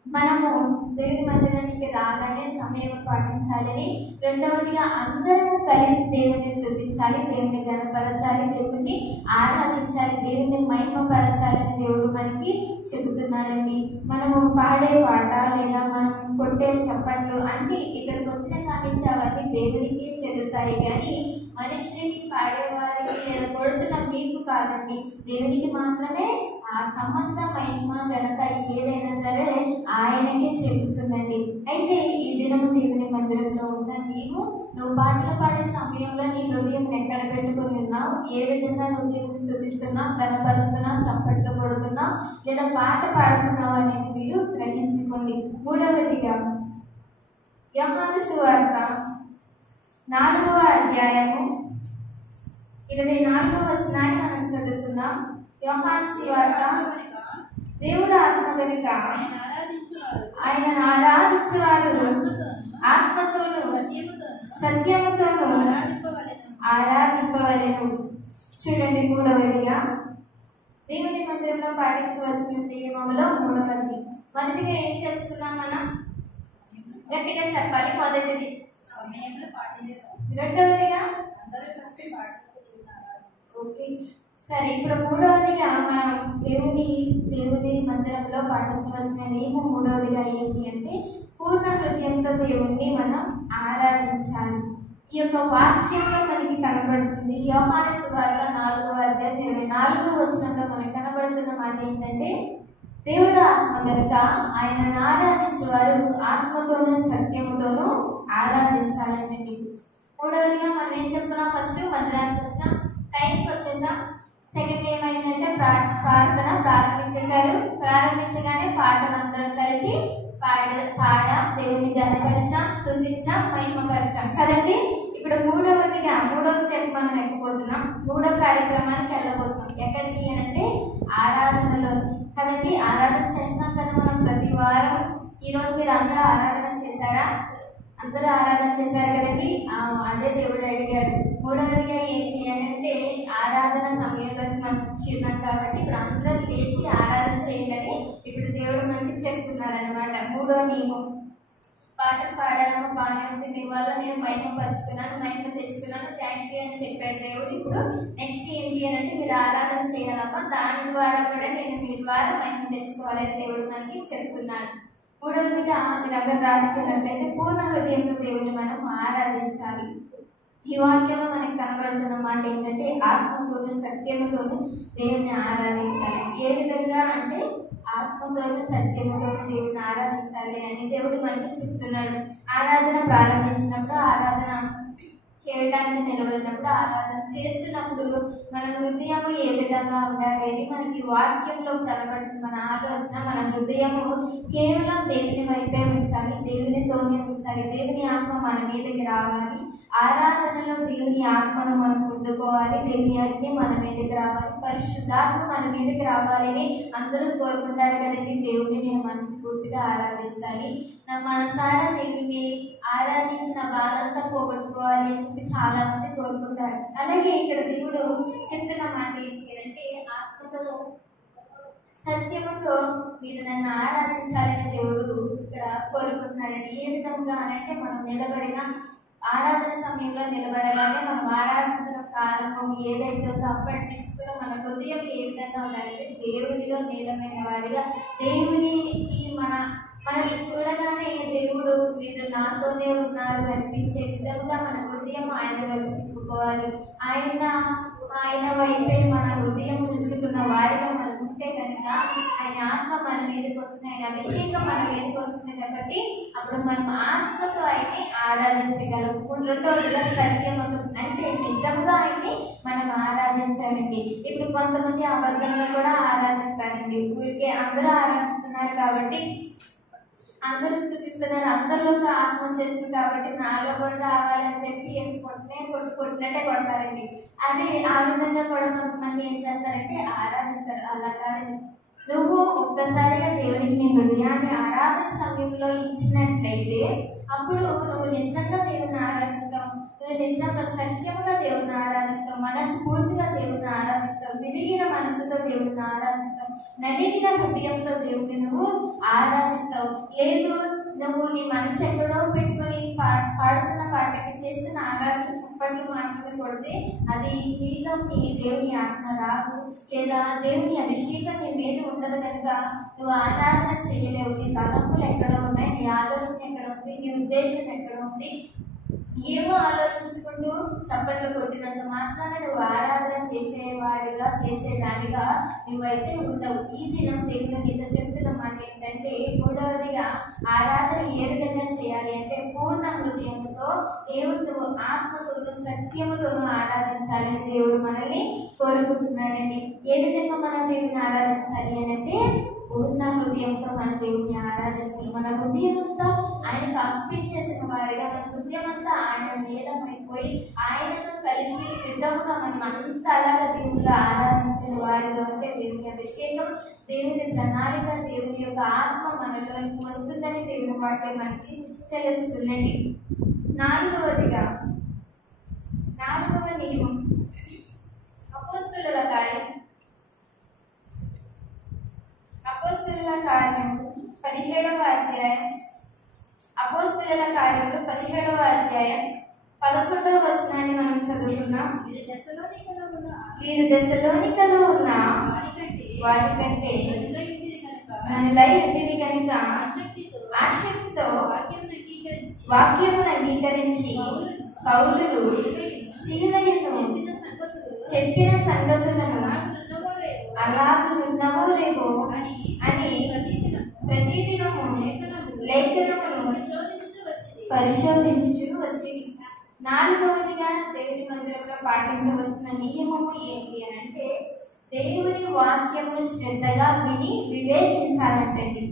మనము దేవుని మందిరానికి రాగానే సమయం పాటించాలని, రెండవదిగా అందరము కలిసి దేవుని స్తుతించాలి, దేవుని ఘనపరచాలి, దేవుని ఆరాధించాలి, దేవుని మహిమపరచాలని దేవుడు మనకి చెబుతున్నాడండి. మనము పాడే పాట లేదా మనం కొట్టే చప్పట్లు అన్ని ఇక్కడికి వచ్చిన కానించి అవన్నీ దేవునికి చెల్లుతాయి. కానీ మనిషికి, పాడేవారికి లేదా కొడుతున్న మీకు కాదండి, దేవునికి మాత్రమే ఆ సమస్త మహిమ ఘనత ఏదైనా సరే ఆయనకే చెబుతుందండి. అయితే ఈ దినము దేవుని మందిరంలో ఉన్న నువ్వు పాటలు పాడే సమయంలో నీ హృదయం ఎక్కడ పెట్టుకుని ఉన్నావు, ఏ విధంగా నువ్వు దేవుని స్తుతిస్తున్నావు, ఘనపరుస్తున్నావు, చప్పట్లు కొడుతున్నావు లేదా పాట పాడుతున్నావు అనేది మీరు గ్రహించుకోండి. మూడవదిగా యోహాను సువార్త 4వ అధ్యాయము 24వ వచనాన్ని మనం చదువుతున్నాం. యోహాను సువార్త, దేవుడు ఆత్మ కనుక ఆయన ఆరాధించువారు ఆత్మతోను సత్యముతోను ఆరాధింపవలెను. చూడండి, మూడవదిగా దేవుని మందిరంలో పాటించవలసిన నియమంలో మూడవది. మొదటిగా ఏం తెలుసుకున్నాం మనం? గట్టిగా చెప్పాలి. మొదటిది. రెండవదిగా ఓకే సరే, ఇప్పుడు మూడవదిగా మనం దేవుని మందిరంలో పాటించవలసిన నియమం మూడవదిగా ఏంటి అంటే పూర్ణ హృదయంతో దేవుణ్ణి మనం ఆరాధించాలి. ఈ యొక్క వాక్యంలో మనకి కనబడుతుంది. యోహాను సువార్త 4వ అధ్యాయం 24వ వచనంలో మనకి కనబడుతున్న మాట ఏంటంటే దేవుడు ఆత్మ కనుక ఆయనను ఆరాధించేవారు ఆత్మతోనూ సత్యముతోనూ ఆరాధించాలండి. మూడవదిగా మనం ఏం చెప్తున్నాం? ఫస్ట్ మందిరానికి వచ్చాం, టైంకి వచ్చేసాం. సెకండ్ ఏమైందంటే ప్రార్థన ప్రారంభించగానే పాటలు అందరం కలిసి పాడాం, దేవుని ఘనపరిచాం, స్తుతించాం, మహిమపరిచాం కదండి. ఇప్పుడు మూడవ స్టెప్ మనం ఎక్కబోతున్నాం. 3వ కార్యక్రమానికి వెళ్ళబోతున్నాం. ఎక్కడికి అంటే ఆరాధనలో కదండి. ఆరాధన చేస్తాం కదా మనం ప్రతి వారం. ఈరోజు మీరు అందరూ ఆరాధన చేశారా? అందరూ ఆరాధన చేశారు కదండి. అదే దేవుడు అడిగాడు. 3వదిగా ఏంటి అంటే ఆరాధన సమయంలోకి మనం చిన్నాం కాబట్టి ఇప్పుడు అందరూ లేచి ఆరాధన చేయాలని ఇప్పుడు దేవుడు మనకి చెప్తున్నాడు అనమాట. 3వ నియమం. పాటలు పాడడం బాగానే ఉంది, మీ వల్ల నేను మహిమ పరుచుకున్నాను, మహిమ తెచ్చుకున్నాను, థ్యాంక్ యూ అని చెప్పారు దేవుడు. ఇప్పుడు నెక్స్ట్ ఏంటి అని అంటే మీరు ఆరాధన చేయాలమ్మా, దాని ద్వారా కూడా నేను మీ ద్వారా మహిమ తెచ్చుకోవాలని దేవుడు మనకి చెప్తున్నాడు. 3వదిగా మీరు అందరూ రాసుకున్నట్లయితే పూర్ణ హృదయంతో దేవుని మనం ఆరాధించాలి. ఈ వాక్యంలో మనకి కనబడుతున్న మాట ఏంటంటే ఆత్మతోను సత్యముతోను దేవుని ఆరాధించాలి. ఏ విధంగా అంటే ఆత్మతోను సత్యముతోను దేవుని ఆరాధించాలి అని దేవుడు మనకి చెప్తున్నాడు. ఆరాధన ప్రారంభించినప్పుడు, ఆరాధన చేయడానికి నిలబడినప్పుడు, ఆరాధన చేస్తున్నప్పుడు మన హృదయము ఏ విధంగా ఉండాలి అని మనకి వాక్యంలో కనబడుతుంది. మన ఆలోచన, మన హృదయము కేవలం దేవుని వైపే ఉంచాలి, దేవునితోనే ఉంచాలి. దేవుని ఆత్మ మన మీదకి రావాలి. ఆరాధనలో దేవుని ఆత్మను మనం పొందుకోవాలి. దేవుని అగ్ని మన మీదకి రావాలి, పరిశుద్ధాత్మ మన మీదకి రావాలని అందరూ కోరుకుంటారు కదండి. దేవుని నేను మనస్ఫూర్తిగా ఆరాధించాలి, నా మనసారా దేవుని ఆరాధించిన బాధంతా పోగొట్టుకోవాలి అని చెప్పి చాలా మంది కోరుకుంటారు. అలాగే ఇక్కడ దేవుడు చెప్తున్న మాట ఏంటి అంటే ఆత్మతో సత్యముతో మీరు నన్ను ఆరాధించాలని దేవుడు ఇక్కడ కోరుకుంటున్నాడండి. ఏ విధంగా అంటే మనం నిలబడిన ఆరాధన సమయంలో నిలబడగానే మనం ఆరాధన ప్రారంభం ఏదైతే ఉందో అప్పటి నుంచి కూడా మన హృదయం ఏ విధంగా ఉండాలంటే దేవునిలో నీలమైన వాడిగా, దేవునికి మనల్ని చూడగానే దేవుడు మీరు నాతోనే ఉన్నారు అనిపించే విధంగా మన హృదయం ఆయన వైపు తిప్పుకోవాలి. ఆయన వైపే మన హృదయం ఉంచుకున్న వాడిగా మనం ఉంటే కనుక ఆయన ఆత్మ మన మీదకి వస్తుంది, ఆయన అభిషేకం మన మీదకి వస్తుంది. కాబట్టి అప్పుడు మనం ఆత్మతో ఆయన్ని ఆరాధించగలం. 2వదిగా సత్యముతో అంటే నిజంగా ఆయన్ని మనం ఆరాధించాలండి. ఇప్పుడు కొంతమంది అబద్ధంగా కూడా ఆరాధిస్తారండి. ఊరికే అందరూ ఆరాధిస్తున్నారు కాబట్టి, అందరూ స్థుతిస్తున్నారు, అందరిలోకి ఆత్మ చేస్తుంది కాబట్టి నాలో కూడా రావాలని చెప్పి కొట్టినట్టే కొడతారండి. అదే ఆ విధంగా కూడా కొంతమంది ఏం చేస్తారంటే ఆరాధిస్తారు. అలా కాదు, నువ్వు ఒక్కసారిగా దేవునికి నీ హృదయాన్ని ఆరాధన సమయంలో ఇచ్చినట్లయితే అప్పుడు నువ్వు నిజంగా దేవుని ఆరాధిస్తావు, నువ్వు నిజంగా సత్యముగా దేవుని ఆరాధిస్తావు, మనస్ఫూర్తిగా దేవుని ఆరాధిస్తావు, విరిగిన మనసుతో దేవుని ఆరాధిస్తావు, నలిగిన హృదయంతో దేవుని నువ్వు ఆరాధిస్తావు. లేదు నువ్వు నీ మనసు ఎక్కడో పెట్టుకొని పాడుతున్న పాటకి చేస్తున్న ఆరాధన చప్పట్లు మాత్రమే కొడితే అది నీలో నీ దేవుని ఆత్మ రాదు, లేదా దేవుని అభిషేకం నీ మీద ఉండదు. కనుక నువ్వు ఆరాధన చేయలేవు. నీ తలంపులు ఎక్కడ ఉన్నాయి, నీ ఆలోచన ఎక్కడ ఉంది, నీ ఉద్దేశం ఎక్కడ ఉంది, ఏమో ఆలోచించుకుంటూ చప్పట్లు కొట్టినంత మాత్రాన నువ్వు ఆరాధన చేసేవాడిగా చేసేదానిగా నువ్వైతే ఉండవు. ఈ దినం దేవుడు నీతో చెప్తున్న మాట ఏంటంటే 3వదిగా ఆరాధన ఏ విధంగా చేయాలి అంటే పూర్ణ హృదయంతో దేవుడు నువ్వు ఆత్మతోనూ సత్యముతోనూ ఆరాధించాలని దేవుడు మనల్ని కోరుకుంటున్నాడండి. ఏ విధంగా మనం దేవుని ఆరాధించాలి అని అంటే పూర్ణ హృదయంతో మన దేవుని ఆరాధించాలి. మన హృదయం అంతా ఆయనకు అర్పించేసిన వారిగా, మన హృదయం అంతా ఆయన నీలమైపోయి ఆయనతో కలిసి విధముగా మనం అంతా అలాగా దేవుళ్ళు ఆరాధించిన వారిగా ఉంటే దేవుని అభిషేకం, దేవుని ప్రణాళిక, దేవుని యొక్క ఆత్మ మనలోనికి వస్తుందని దేవుని వాటి మనకి తెలుస్తుందండి. 4వదిగా 4వ నియమం అపోస్తలుల కార్యం 17వ అధ్యాయం. అపోస్తలుల కార్యములు 17వ అధ్యాయం 11వ వచనాన్ని మనం చదువుకున్నాం. వీరు దెస్సలోనికలో ఉన్న వారికంటే నన్నులై ఉండిరి కనుక ఆసక్తితో వాక్యమును అంగీకరించి పౌలులు సీలయును చెప్పిన సంగతులను అలాగున్నవో లేవో అని ప్రతిదినము లేఖనమును పరిశోధించుచు వచ్చి. 4వదిగా దేవుని మందిరంలో పాటించవలసిన నియమము ఏంటి అని అంటే దేవుని వాక్యమును శ్రద్ధగా విని వివేచించాలంటండి.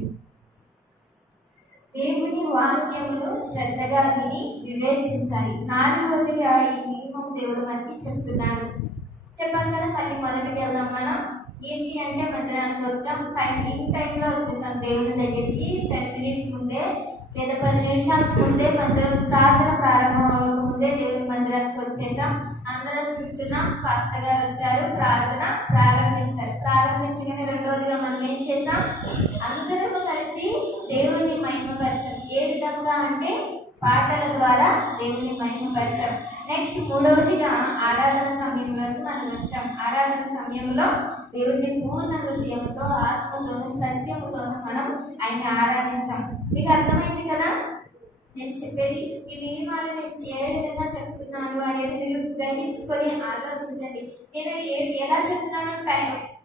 దేవుని వాక్యమును శ్రద్ధగా విని వివేచించాలి. 4వదిగా ఈ నియమం దేవుడు మనకి చెప్తున్నాడు. చెప్పాలి కదా. మళ్ళీ మొదటికి వెళ్దాం. మనం ఏంటి అంటే మందిరానికి వచ్చాం, ఈ టైంలో వచ్చేసాం దేవుని దగ్గరికి. 10 minutes ముందే లేదా 10 నిమిషాల ముందే మందిరం ప్రార్థన ప్రారంభం అవ్వక ముందే దేవుని మందిరానికి వచ్చేసాం. అందరం కూర్చున్నాం. పాస్టర్ గారు వచ్చారు, ప్రార్థన ప్రారంభించారు. ప్రారంభించగానే రెండవదిగా మనం ఏం చేసాం? అందరము కలిసి దేవుని మహిమపరచాం. ఏ విధంగా అంటే పాటల ద్వారా దేవుని మహిమపరచాం. నెక్స్ట్ 3వదిగా ఆరాధన సమయంలోకి మనం వచ్చాం. ఆరాధన సమయంలో దేవుని పూర్ణ హృదయంతో, ఆత్మతోను, సత్యముతోను మనం ఆయన ఆరాధించాం. మీకు అర్థమైంది కదా నేను చెప్పేది? ఈ నియమాలు నేను ఏ విధంగా చెప్తున్నాను అనేది మీరు గ్రహించుకొని ఆలోచించండి. నేను ఎలా చెప్తున్నాను,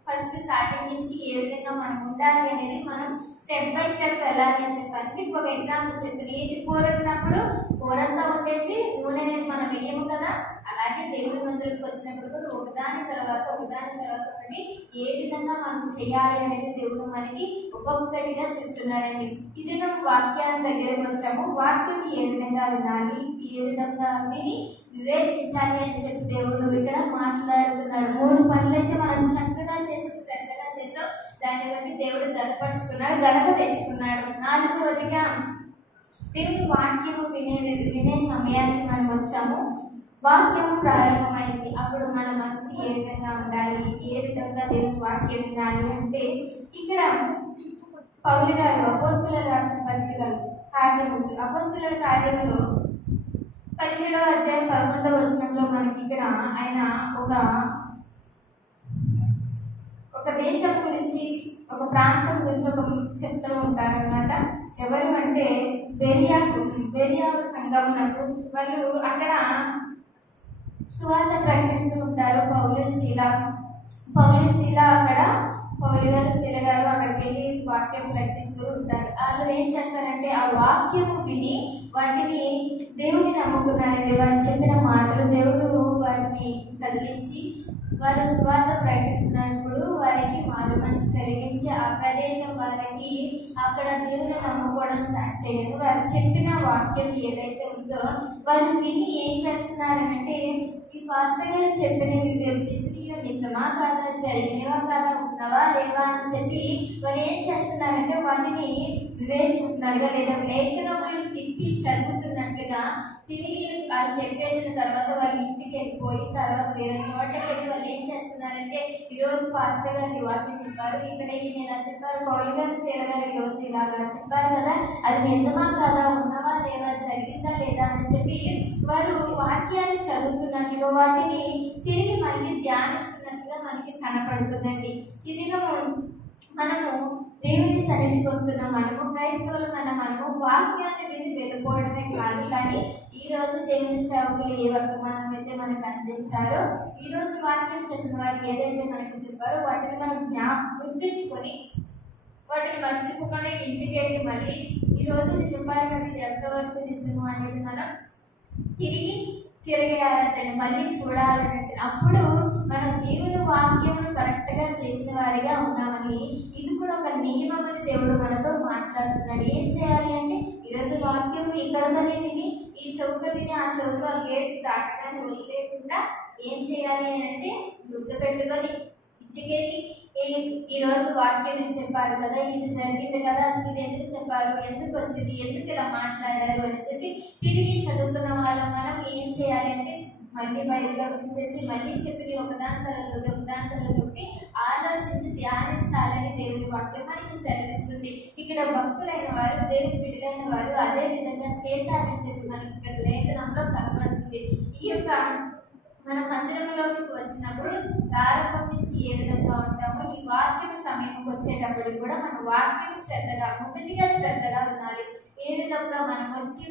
ఫస్ట్ స్టార్టింగ్ నుంచి ఏ విధంగా మనం ఉండాలి అనేది మనం స్టెప్ బై స్టెప్ వెళ్ళాలి అని చెప్పాలి. మీకు ఒక ఎగ్జాంపుల్ చెప్పాను. ఏంటి, కూర ఉన్నప్పుడు కూరంతా ఉండేసి నూనె అనేది మనం వేయము కదా. అలాగే దేవుడి మందిరంకి వచ్చినప్పుడు కూడా ఒకదాని తర్వాత ఒకటి ఏ విధంగా మనం చేయాలి అనేది దేవుడు మనకి ఒక్కొక్కటిగా చెప్తున్నాడండి. ఇది మనం వాక్యాన్ని దగ్గరకు వచ్చాము. వాక్యం ఏ విధంగా వినాలి, ఏ విధంగా విని వివేచించాలి అని చెప్పి దేవుడు ఇక్కడ మాట్లాడుతున్నాడు. 3 పనులైతే మనం చక్కగా చేసాం, శ్రద్ధగా చేసాం. దాన్ని బట్టి దేవుడు గర్వపరుచుకున్నాడు, ఘనత తెచ్చుకున్నాడు. 4వదిగా దేవుని వాక్యము వినే సమయానికి మనం వచ్చాము. వాక్యము ప్రారంభమైంది. అప్పుడు మన మనసు ఏ విధంగా ఉండాలి, ఏ విధంగా దేవుని వాక్యం వినాలి అంటే ఇక్కడ పౌలు గారు అపోస్తలులకు రాసిన అపోస్తలుల కార్యములు 17వ అధ్యాయం 11వ వచనంలో మనకి ఇక్కడ ఆయన ఒక దేశం గురించి, ఒక ప్రాంతం గురించి చెప్తూ ఉంటారనమాట. ఎవరు అంటే బెరియా సంఘమునకు వాళ్ళు అక్కడ సువార్త ప్రకటిస్తూ ఉంటారు. పౌలు శీల అక్కడ పౌలు గారు, శీల గారు అక్కడికి వెళ్ళి వాక్యం ప్రకటిస్తూ ఉంటారు. వాళ్ళు ఏం చేస్తారంటే ఆ వాక్యము విని వాటిని దేవుని నమ్ముకున్నారండి. వారు చెప్పిన మాటలు దేవుడు వారిని కదిలించి వారు సువార్త ప్రకటిస్తున్నప్పుడు వారికి మారు మనసు కలిగించి ఆ ప్రదేశం వారికి అక్కడ దేవుని నమ్ముకోవడం స్టార్ట్ చేయదు. వారు చెప్పిన వాక్యం ఏదైతే ఉందో వారు విని ఏం చేస్తున్నారంటే ఈ పాస్టర్ గారు చెప్పినవి నిజమా కాదా, జరిగినవా కాదా, ఉన్నవా లేవా అని చెప్పి వారు ఏం చేస్తున్నారంటే వాటిని వివేచిస్తున్నారు. లేదా లేఖనములను తిప్పి చదువుతున్నట్లుగా తిరిగి వాళ్ళు చెప్పేసిన తర్వాత వాళ్ళ ఇంటికి వెళ్ళిపోయి తర్వాత వేరే చోటకి వెళ్ళి వాళ్ళు ఏం చేస్తున్నారంటే ఈరోజు పాస్టర్ గారు వాక్యం చెప్పారు, ఇక్కడ ఈయన ఇలా చెప్పారు, పౌలు గారు, శీల గారు ఈరోజు ఇలాగా చెప్పారు కదా, అది నిజమా కాదా, ఉన్నవా లేవా, జరిగిందా లేదా అని చెప్పి వారు వాక్యాన్ని చదువుతున్నట్లుగా వాటిని తిరిగి మళ్ళీ ధ్యానిస్తున్నట్లుగా మనకి కనపడుతుందండి. ఇది మనము దేవుని సన్నిధికి వస్తున్న మనము క్రైస్తవులు మనము వాక్యాన్ని విని వెళ్ళిపోవడమే కాదు, కానీ ఈ రోజు దేవుని సేవకులు ఏ వర్తమానం అయితే మనకు అందించారో, ఈ రోజు వాక్యం చెప్పిన వారు ఏదైతే మనకు చెప్పారో వాటిని మనం గుర్తించుకొని వాటిని మర్చిపోకుండా ఇంటికి వెళ్ళి మళ్ళీ ఈ రోజు చెప్పారు కదా ఇది ఎంతవరకు నిజము అనేది మనం తిరిగేయాలంటే మళ్ళీ చూడాలంటే అప్పుడు మనం దేవుని వాక్యమును కరెక్ట్గా చేసిన వారిగా ఉన్నామని, ఇది కూడా ఒక నియమం అని దేవుడు మనతో మాట్లాడుతున్నాడు. ఏం చేయాలి అంటే ఈరోజు వాక్యం ఇక్కడతోనే విని ఈ చౌక విని ఆ చౌక గేట్ దాటగానే వదిలేకుండా ఏం చేయాలి అని అంటే గుర్తు పెట్టుకొని ఇంటికెళ్ళి ఈరోజు వాక్యం చెప్పారు కదా, ఇది జరిగింది కదా, అసలు ఇది ఎందుకు చెప్పారు, ఎందుకు వచ్చింది, ఎందుకు ఇలా మాట్లాడారు అని చెప్పి తిరిగి చదువుతున్న వాళ్ళం మనం ఏం చేయాలి అంటే మళ్ళీ బయటలో ఉంచేసి మళ్ళీ చెప్పి ఒకదాని తరగతి ఆలోచించి ధ్యానించాలని దేవుని వాక్యం మనకి సెలవిస్తుంది. ఇక్కడ భక్తులైన వారు, దేవుని బిడ్డలైన వారు అదే విధంగా చేశారని చెప్పి మనకి ఇక్కడ లేఖనంలో కనబడుతుంది. ఈ యొక్క మన మందిరంలోకి వచ్చినప్పుడు ప్రారంభం నుంచి ఏ విధంగా ఉంటామో ఈ వాక్యం సమయంకి వచ్చేటప్పుడు కూడా మన వాక్యం మొదటిగా శ్రద్ధగా ఉండాలి. ఏ విధంగా మనం వచ్చి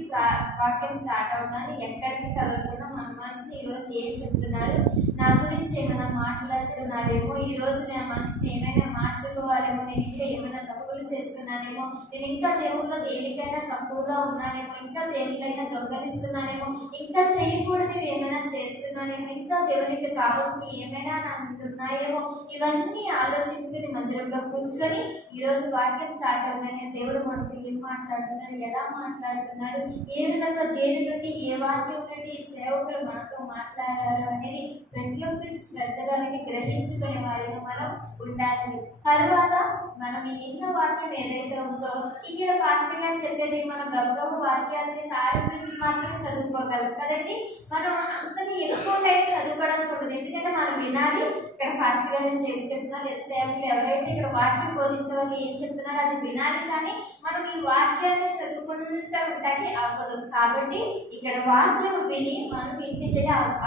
వాక్యం స్టార్ట్ అవుతాను ఎక్కడికి కలగకుండా మన మనసు ఈరోజు ఏం చెప్తున్నారు, నా గురించి గురించి ఏమైనా మాట్లాడుతున్నారేమో, ఈ రోజు నేను మనసుని ఏమైనా మార్చుకోవాలేమో, నేను ఇంకా ఏమైనా తప్పులు చేస్తున్నానేమో, నేను ఇంకా దేవుళ్ళో దేనికైనా తక్కువగా ఉన్నానేమో, ఇంకా దేనికైనా దొంగలిస్తున్నానేమో, ఇంకా చేయకూడదు ఏమైనా చేస్తున్నానేమో, ఇంకా దేవునికి కావాల్సిన ఏమైనా నాకు ఉన్నాయేమో, ఇవన్నీ ఆలోచించుకుని మందిరంలో కూర్చొని ఈరోజు వాక్యం స్టార్ట్ అవగానే దేవుడు మనతో ఏం మాట్లాడుతున్నాడు, ఎలా మాట్లాడుతున్నాడు, ఏ విధంగా దేని నుండి ఏ వాక్యం నుండి ఈ సేవకులు మనతో మాట్లాడారు అనేది ప్రతి ఒక్కరి శ్రద్ధగా గ్రహించుకునే వారిగా మనం ఉండాలి. తర్వాత మనం ఎన్న వాక్యం ఏదైతే ఉందో, ఇక్కడ పాస్టర్ గారు చెప్పేది మనం గొప్ప వాక్యాన్ని సారి మాత్రమే చదువుకోగలం కదండి. మనం అంతని ఎక్కువ టైం చదువుకోవడానికి ఉంటుంది, ఎందుకంటే మనం వినాలి. ఇక్కడ పాస్టర్ గారు ఏం చెప్తున్నారు, సేవకులు ఎవరైతే ఇక్కడ వాక్యం బోధించే వాళ్ళు ఏం చెప్తున్నారో అది వినాలి. కానీ మనం ఈ వాక్యాన్ని చదువుకుంటూ ఉంటానికి అవ్వదు. కాబట్టి ఇక్కడ వాక్యం విని మనం ఇంటికి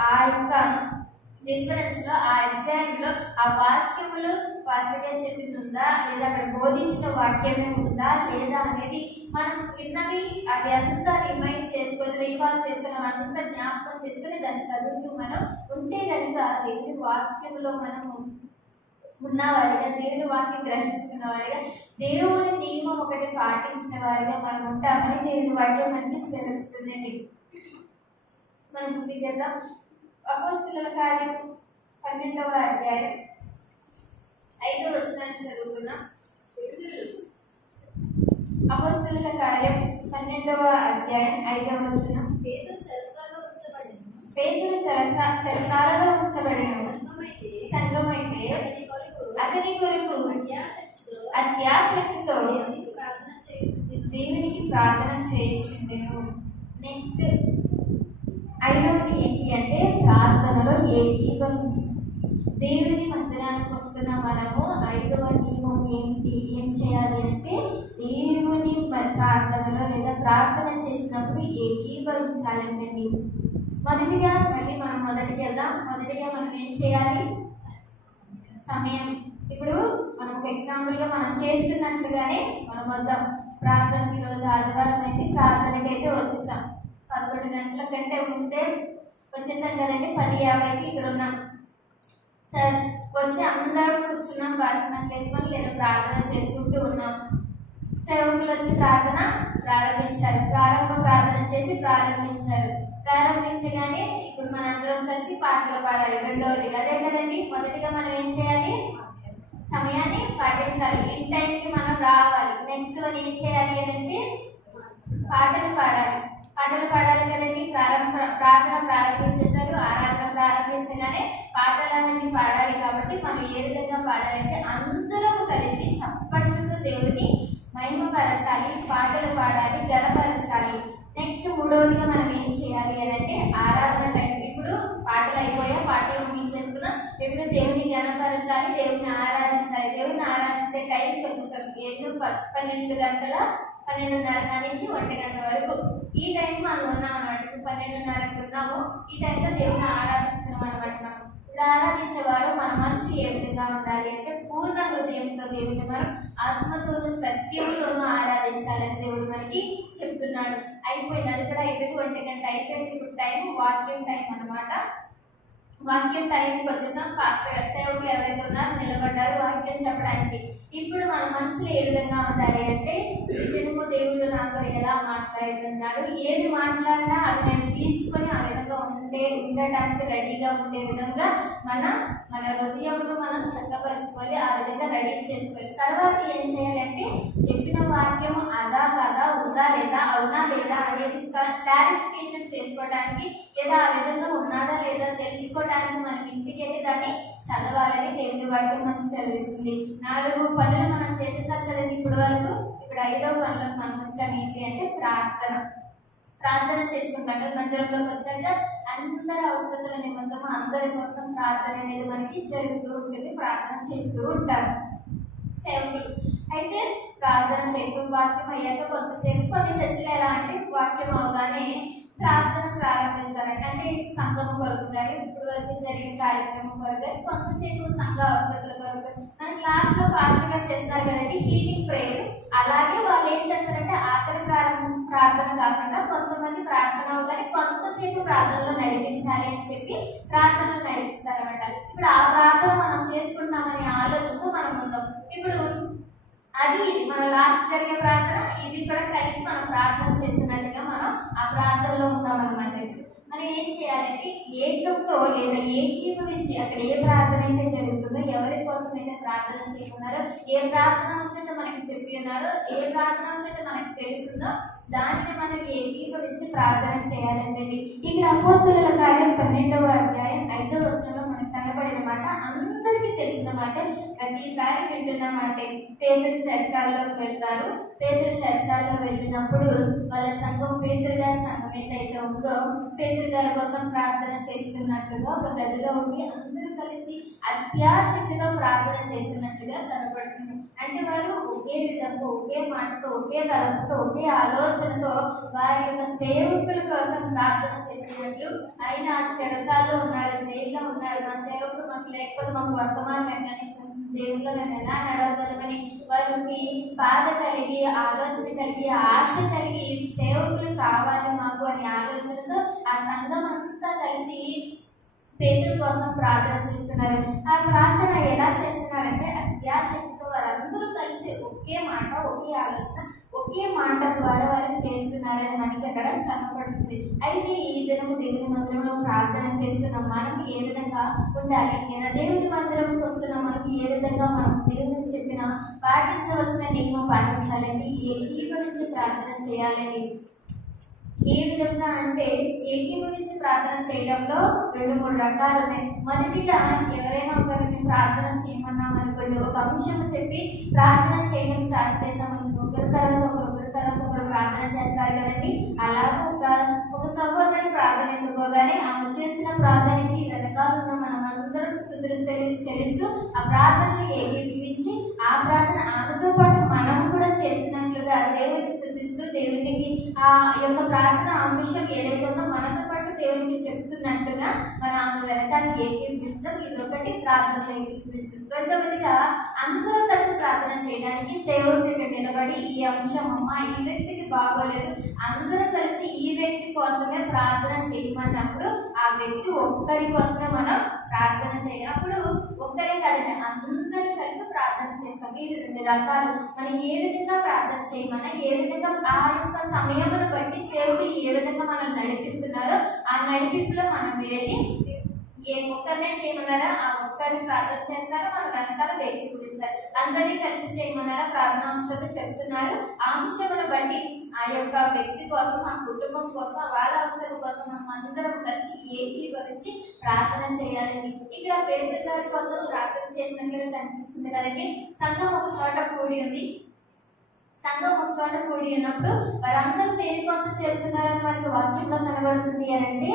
ఆ యొక్క డిఫరెన్స్ లో, ఆ అధ్యాయంలో ఆ వాక్యములు పాస్టర్గా చెప్పింది ఉందా, లేదా అక్కడ బోధించిన వాక్యమే ఉందా లేదా అనేది మనం విన్నవి అవి అంతా రిమైండ్ చేసుకొని, రీకాల్ చేసుకొని, అంతా జ్ఞాపకం చేసుకొని దాన్ని చదువుతూ మనం ఉంటే కనుక దేవుని వాక్యంలో మనము ఉన్నవారిగా, దేవుని వాక్యం గ్రహించుకున్న వారిగా, దేవుని నియమం ఒకటి పాటించిన వారిగా మనం ఉంటామని దేవుని వాక్యం మనకి తెలుస్తుందండి. మనం ముందుగా అపోస్తలుల కార్యం 12వ అధ్యాయం 5వ వచనాన్ని చదువుకున్నాం. అపోస్తలుల కార్యం 12వ అధ్యాయం 5వ వచనం. పేతురు చెరసాలలో ఉంచబడెను. సంఘమైతే అతని కొరకు అత్యాశక్తితో దేవునికి ప్రార్థన చేయించుండెను. నెక్స్ట్ 5వది ఏంటి అంటే ప్రార్థనలో ఏకీభవించడం. దేవుని మందిరానికి వస్తున్న మనము 5వ నియమం ఏంటి, ఏం చేయాలి అంటే దేవుని ప్రార్థనలో లేదా ప్రార్థన చేసినప్పుడు ఏకీభవించాలండి. మొదటిగా మొదటికి వెళ్దాం. మొదటిగా మనం ఏం చేయాలి, సమయం. ఇప్పుడు మనం ఒక ఎగ్జాంపుల్గా మనం చేస్తున్నట్లుగానే మనం వద్దాం ప్రార్థనకి. ఈరోజు ఆదివారం అయితే ప్రార్థనకి అయితే వచ్చేసాం. 11 గంటల కంటే ముందే వచ్చేసాం కదండి. 10:50కి ఇక్కడ ఉన్నాం. వచ్చి అందరూ కూర్చున్నాం, వాసనట్లు వేసుకొని లేదా ప్రార్థన చేసుకుంటూ ఉన్నాం. సేవకులు వచ్చి ప్రార్థన ప్రారంభించారు. ప్రార్థన చేసి ప్రారంభించగానే ఇప్పుడు మన అందరం కలిసి పాటలు పాడాలి. రెండవది అదే కదండి. మొదటిగా మనం ఏం చేయాలి, సమయాన్ని పాటించాలి, ఇన్ టైంకి మనం రావాలి. నెక్స్ట్ ఏం చేయాలి అంటే పాటలు పాడాలి కదండి. ప్రార్థన ప్రారంభించేశారు, ఆరాధన ప్రారంభించగానే పాటలన్నీ పాడాలి. కాబట్టి మనం ఏ విధంగా పాడాలంటే అందరం కలిసి చప్పట్లతో దేవుడిని మహిమపరచాలి, పాటలు పాడాలి, గణపరచాలి. నెక్స్ట్ 3వదిగా మనం ఏం చేయాలి అని అంటే ఆరాధన టైం. ఇప్పుడు పాటలు అయిపోయా, పాటలు ముగించేసుకున్నాం. ఇప్పుడు దేవుని గణపరచాలి, దేవుని ఆరాధించాలి. దేవుని ఆరాధించే టైంకి వచ్చేసాం. 12 గంటల 12:30 నుంచి 1 గంట వరకు ఈ టైం మనం ఉన్నాం అనమాట. ఇప్పుడు 12:30కి ఉన్నాము. ఈ టైంలో దేవుని ఆరాధిస్తున్నాం అనమాట. మనం ఇప్పుడు ఆరాధించేవారు మన మనసు ఏ విధంగా ఉండాలి అంటే పూర్ణ హృదయంతో దేవుని మనం ఆత్మతోనూ సత్యంతోనూ ఆరాధించాలని దేవుడు మనకి చెప్తున్నాడు. అయిపోయింది, అది కూడా అయిపోయింది. 1 గంట అయిపోయింది. ఇప్పుడు టైం వాక్యం టైం అనమాట. వాక్యం టైంకి వచ్చేసాం. ఫాస్ట్గా సేవకులు ఎవరైతే ఉన్నారో నిలబడ్డారు వాక్యం చెప్పడానికి. ఇప్పుడు మన మనసులో ఏ విధంగా ఉండాలి అంటే తెలుగు దేవుడు నాతో ఎలా మాట్లాడుతున్నాడు, ఏది మాట్లాడినా అవి నేను తీసుకొని ఆ విధంగా ఉండటానికి రెడీగా ఉండే విధంగా మన హృదయమును మనం చక్కపరచుకోవాలి, ఆ విధంగా రెడీ చేసుకోవాలి. తర్వాత ఏం చేయాలంటే చెప్పిన వాక్యము అదా కదా, ఉందా లేదా, అవునా లేదా అనేది క్లారిఫికేషన్ చేసుకోవడానికి, లేదా ఆ విధంగా ఉన్నాదా లేదా తెలుసుకోవడానికి మనం ఇంటికి వెళ్ళి దాన్ని చదవాలని దేవుని వాక్యం మనకు సెలవిస్తుంది. 4 పనులు మనం చేసేసాం కదండి ఇప్పుడు వరకు. ఇప్పుడు 5వ పనులకు మనం వచ్చాము. ఏంటి అంటే ప్రార్థన చేసుకుంటాం కదా. మందిరంలోకి వచ్చాక అందరి అవసరతల నిమిత్తము అందరి కోసం ప్రార్థన అనేది మనకి జరుగుతూ ఉంటుంది. ప్రార్థన చేస్తూ ఉంటారు సేవకులు. అయితే ప్రార్థన చేస్తూ వాక్యం అయ్యాక కొంతసేపు కొన్ని చర్చలు ఎలా అంటే వాక్యం అవగానే ప్రార్థన ప్రారంభిస్తారండి. అంటే సంఘం కొరకు కానీ ఇప్పుడు వరకు జరిగిన కార్యక్రమం కొరకు కొంతసేపు సంఘ అవసరాల కొరకు మన క్లాస్లో పాస్టర్గా చేస్తున్నారు కదండి హీలింగ్ ప్రేయర్. అలాగే వాళ్ళు ఏం చేస్తారంటే ఆఖరి ప్రార్థన కాకుండా కొంతమంది ప్రార్థన కానీ కొంతసేపు ప్రార్థనలో నడిపించాలి అని చెప్పి ప్రార్థనలు నడిపిస్తారన్నమాట. ఇప్పుడు ఆ ప్రార్థన మనం చేసుకుంటున్నామనే ఆలోచనతో మనం ఉందాం. ఇప్పుడు అది మన లాస్ట్ జరిగే ప్రార్థన, ఇది కూడా కలిపి మనం ప్రార్థన చేస్తున్నట్టుగా మనం ఆ ప్రార్థనలో ఉన్నామన్నమాట. మనం ఏం చేయాలంటే ఏకంతో లేదా ఏకీభవించి అక్కడ ఏ ప్రార్థన అయితే జరుగుతుందో, ఎవరి కోసం అయితే ప్రార్థన చేయకున్నారో, ఏ ప్రార్థన అవసరం మనకి చెప్పి ఉన్నారో, ఏ ప్రార్థన అవసరం మనకు తెలుస్తుందో దానిని మనం ఏకీభవించి ప్రార్థన చేయాలండి. ఇక్కడ అపోస్తలుల కార్యం 12వ అధ్యాయం 5వ వచనంలో మనకు కనబడిన మాట, అందరికీ తెలిసిన మాట, ప్రతిసారి వింటున్న మాట. పేతురు సరసాల్లోకి వెళ్తారు. పేతురు సరసాల్లో వెళ్ళినప్పుడు వాళ్ళ సంఘం, పేతురు గారి సంఘం ఏదైతే ఉందో, పేతురు గారి కోసం ప్రార్థన చేస్తున్నట్లుగా ఒక గదిలో ఉండి అందరూ కలిసి అత్యాశక్తిలో ప్రార్థన చేస్తున్నట్లుగా కనబడుతుంది. అంటే వారు ఒకే విధంగా, ఒకే మాటతో, ఒకే తలంపుతో, ఒకే ఆలోచనతో వారి యొక్క సేవకుల కోసం ప్రార్థన చేస్తున్నట్లు. ఆయన చెరసాల్లో ఉన్నారు, జైల్లో ఉన్నారు, మా సేవకులు మాకు లేకపోతే మాకు వర్తమానం ఎక్కడికి దేవుల్లో మేము ఎలా నడవగలమని వారికి బాధ కలిగి, ఆలోచన కలిగి, ఆశ కలిగి, సేవకులు కావాలి మాకు అనే ఆలోచనతో ఆ సంఘం అంతా కలిసి పేతురు కోసం ప్రార్థన చేస్తున్నారు. ఆ ప్రార్థన ఎలా చేస్తున్నారంటే అత్యాశక్తితో వారందరూ కలిసి ఒకే మాట, ఒకే ఆలోచన, ఒకే మాట ద్వారా వారు చేస్తున్నారని మనకి అక్కడ కనపడుతుంది. అయితే ఈ దినము దేవుని మందిరంలో ప్రార్థన చేస్తున్నాం, మనం ఏ విధంగా ఉండాలి, లేదా దేవుని మందిరంకి వస్తున్నాం, మనకి ఏ విధంగా మనం దేవుని చెప్పిన పాటించవలసిన నియమం పాటించాలండి, ఏకీభవించి ప్రార్థన చేయాలండి. ఏ విధంగా అంటే ఏకీభవించి ప్రార్థన చేయడంలో 2-3 రకాలు ఉన్నాయి. మొదటిగా ఎవరైనా ఒకరిని ప్రార్థన చేయమన్నాం అనుకోండి, ఒక అంశం చెప్పి ప్రార్థన చేయడం స్టార్ట్ చేసామనుకో, ఒకరి తర్వాత ఒకరు ప్రార్థన చేస్తారు కదండి. అలాగే ఒక సహోదరి ప్రార్థన ఎందుకోగానే ఆమె చేస్తున్న ప్రార్థనకి వెనకాల ఉన్న మనం అందరం స్తుతులు చెల్లిస్తూ ఆ ప్రార్థనను ఏకీభవించి ఆ ప్రార్థన ఆమెతో పాటు మనం కూడా చేస్తున్నట్లుగా దేవుని స్తుతిస్తూ దేవునికి ఆ యొక్క ప్రార్థన అంశం ఏదైతే ఉందో మనతో పాటు దేవునికి చెప్తున్నట్లుగా మన ఆమె వెనకాల ఏకీభవించడం, ఇదొకటి ప్రార్థనలో ఏకీభవించడం. రెండవదిగా అందరూ కలిసి ప్రార్థన చేయడానికి సేవకుడిగా నిలబడి ఈ అంశం అమ్మా ఈ వ్యక్తికి బాగోలేదు, అందరూ కలిసి ఈ వ్యక్తి కోసమే ప్రార్థన చేయమన్నప్పుడు ఆ వ్యక్తి ఒక్కరి కోసమే మనం ప్రార్థన చేయనప్పుడు ఒక్కరే కదండి, అందరూ కలిపి ప్రార్థన చేస్తాం. ఈ 2 రకాలు. మనం ఏ విధంగా ప్రార్థన చేయమన్నా, ఏ విధంగా ఆ యొక్క సమయమును బట్టి సేవకులు ఏ విధంగా మనం నడిపిస్తున్నారో ఆ నడిపింపులో మనం వేది ఏ ఒక్కరినే చేయమన్నారా ఆ ఒక్కరిని ప్రార్థన చేస్తారో మనం వెనకాల ఏకీభవించాలి. అందరినీ కలిపి చేయమన్నారా ప్రార్థన అవసరం చెప్తున్నారు, ఆ అంశమును బట్టి ఆ యొక్క వ్యక్తి కోసం, ఆ కుటుంబం కోసం, వాళ్ళ అవసరం కోసం మనం అందరం కలిసి ఏకీభవించి ప్రార్థన చేయాలండి. ఇక్కడ పేతురు గారి కోసం ప్రార్థన చేసినట్లుగా కనిపిస్తుంది కదండి. సంఘం ఒక చోట కూడి ఉంది. సంఘం ఒక చోట కూడి ఉన్నప్పుడు వారందరూ దేనికోసం చేస్తున్నారని మనకి వాక్యంలో కనబడుతుంది అంటే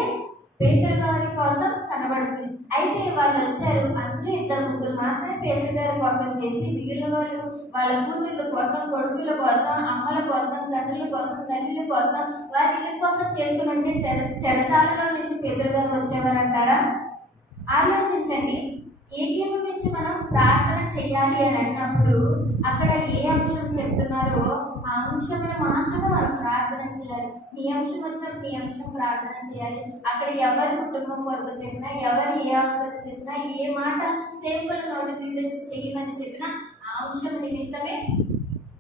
పేతురు గారి కోసం కనబడుతుంది. అయితే వాళ్ళు వచ్చారు, అందులో 2-3 మాత్రమే పేతురు గారి కోసం చేసి మిగిలిన వాళ్ళు వాళ్ళ కూతుళ్ళ కోసం, కొడుకుల కోసం, అమ్మల కోసం, తండ్రుల కోసం, తల్లుల కోసం, వారి ఇళ్ళ కోసం చేసుకున్నట్టే చెరసాలలో నుంచి పేతురు గారు వచ్చేవారు అంటారా? ఆలోచించండి. ఏకీభవించి మనం ప్రార్థన చేయాలి అని అన్నప్పుడు అక్కడ ఏ అంశం చెప్తున్నారో ఆ అంశంలో మాత్రమే మనం ప్రార్థన చేయాలి. నీ అంశం వచ్చినప్పుడు నీ అంశం ప్రార్థన చేయాలి. అక్కడ ఎవరి కుటుంబం కొరకు చెప్పినా, ఎవరు ఏ అవసరం చెప్పినా, ఏ మాట సేవకుల నోటి నుంచి చేయమని చెప్పినా ఆ అంశం నిమిత్తమే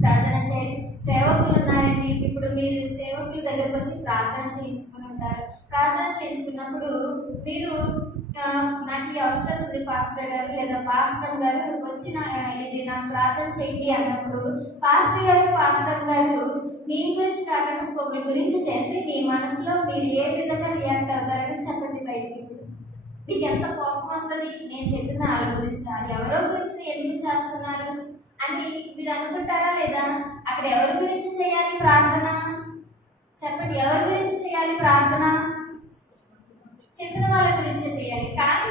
ప్రార్థన చేయాలి. సేవకులు ఉన్నారండి, ఇప్పుడు మీరు సేవకుల దగ్గరకు వచ్చి ప్రార్థన చేయించుకుని ఉంటారు. ప్రార్థన చేయించుకున్నప్పుడు మీరు నాకు ఈ అవసరం ఉంది పాస్టర్ గారు లేదా పాస్టర్ గారు వచ్చి ఇది నాకు ప్రార్థన చేయండి అన్నప్పుడు పాస్టర్ గారు మీ గురించి కాకుండా ఇంకొకరి గురించి చేస్తే మీ మనసులో మీరు ఏ విధంగా రియాక్ట్ అవుతారని చెప్పండి. బయటికి మీకు ఎంత కోపం వస్తుంది, నేను చెప్పిన వాళ్ళ గురించి, ఎవరో గురించి ఎందుకు చేస్తున్నారు అని మీరు అనుకుంటారా లేదా? అక్కడ ఎవరి గురించి చేయాలి ప్రార్థన చెప్పండి. ఎవరి గురించి చేయాలి ప్రార్థన? చెప్పిన వాళ్ళ గురించి చేయాలి.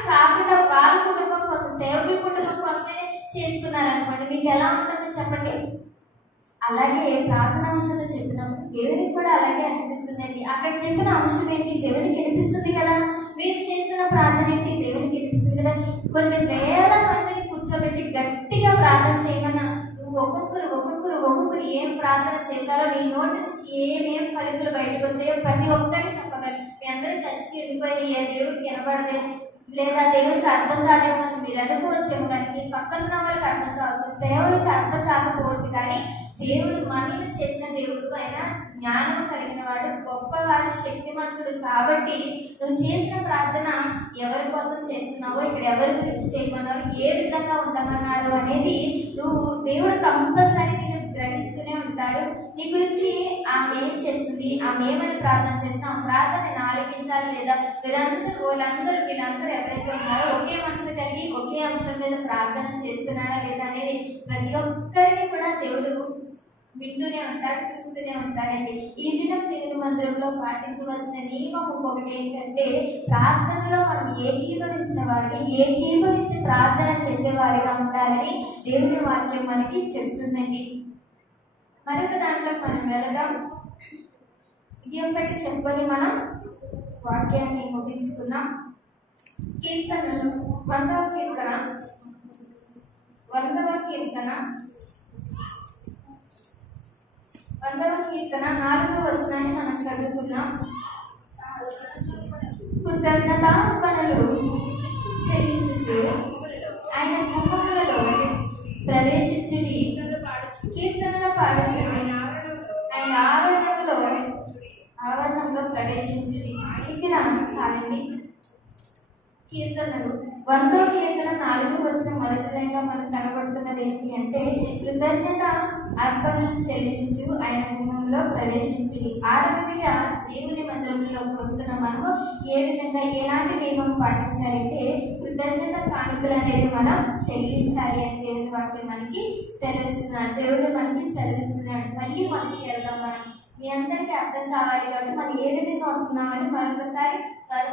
కాకుండా వాళ్ళ కుటుంబం కోసం, సేవకుల కుటుంబం కోసమే చేస్తున్నారు అనుకోండి, మీకు ఎలా ఉంటుందో చెప్పండి. అలాగే ప్రార్థన అంశంలో చెప్పినప్పుడు దేవునికి కూడా అలాగే అనిపిస్తుందండి. అక్కడ చెప్పిన అంశం ఏంటి? దేవునికి అనిపిస్తుంది కదా. మీరు చేస్తున్న ప్రార్థన ఏంటి? దేవునికి అనిపిస్తుంది కదా. కొన్ని వేల మందిని కూర్చోబెట్టి గట్టిగా ప్రార్థన చేయమన్నా నువ్వు ఒక్కొక్కరు ఏం ప్రార్థన చేశారో నీ నోటి నుంచి ఏమేం పలుకులు బయటకు వచ్చాయో ప్రతి ఒక్కరికి చెప్పగలరు. మీ అందరూ కలిసి వెళ్ళిపోయి ఏ దేవుడికి వినపడలేదు లేదా దేవుడికి అర్థం కాదేమో అని మీరు అనుకోవచ్చేమో, కానీ మీ పక్కన ఉన్న వాళ్ళకి అర్థం కావచ్చు, సేవలకు అర్థం కాకపోవచ్చు. కానీ దేవుడు మనల్ని చేసిన దేవుడు ఆయన జ్ఞానం కలిగిన వాడు, గొప్పవాడు, శక్తిమంతుడు. కాబట్టి నువ్వు చేసిన ప్రార్థన ఎవరి కోసం చేస్తున్నావో, ఇక్కడ ఎవరి గురించి చేయమన్నారు, ఏ విధంగా ఉండమన్నారు అనేది నువ్వు దేవుడు కంపల్సరీ నేను గ్రహిస్తూనే ఉంటాడు. నీ గురించి ఆమె ఏం చేస్తుంది, ఆమె ఏమని ప్రార్థన చేస్తున్నా ఆ ప్రార్థన ఆలకించాలి లేదా వీళ్ళందరూ ఎవరైతే ఉన్నారో ఒకే మనసు కలిగి ఒకే అంశం మీద ప్రార్థన చేస్తున్నారా లేదా అనేది ప్రతి ఒక్కరిని కూడా దేవుడు వింటూనే ఉంటాడు, చూస్తూనే ఉంటాడండి. ఈ దినం దేవుని మందిరంలో పాటించవలసిన నియమం ఒకటి ఏంటంటే, ప్రార్థనలో మనం ఏకీభవించిన వారిని ఏకీభవించి ప్రార్థన చేసేవారిగా ఉండాలని దేవుని వాక్యం మనకి చెప్తుందండి. మరొక దాంట్లో మనం వెళ్ళడం ఇది ఒకటి చెప్పుకొని మనం వాక్యాన్ని ముగించుకున్నాం. కీర్తనలు 100వ కీర్తన 4వ వచనాన్ని మనం చదువుకున్నాం. కృతజ్ఞతార్పణలు చెల్లించుచు ఆయన గుమ్మములలో ప్రవేశించుడి, కీర్తనలు పాడుచు ఆయన ఆవరణంలో ప్రవేశించుడి. ఇక్కడ చాలండి. కీర్తనలు 100వ కీర్తన 4వ వచనం మొదటి లైన్లో మనకు కనబడుతున్నది ఏంటి అంటే, కృతజ్ఞత అర్పణలు చెల్లించుచు ఆయన గుమ్మంలో ప్రవేశించుడి. 6వదిగా దేవుని మందిరంలోకి వస్తున్న మనము ఏ విధంగా ఎలాంటి నియమం పాటించాలంటే, కృతజ్ఞత కానుకలు అనేవి మనం చెల్లించాలి అని దేవుని వాక్యం మనకి సెలవిస్తున్నాడు. దేవుడు మనకి సెలవిస్తున్నాడు. మళ్ళీ మనకి వెళ్దాం. మనం మీ అందరికీ అర్థం కావాలి కాబట్టి మనం ఏ విధంగా వస్తున్నామని మరొకసారి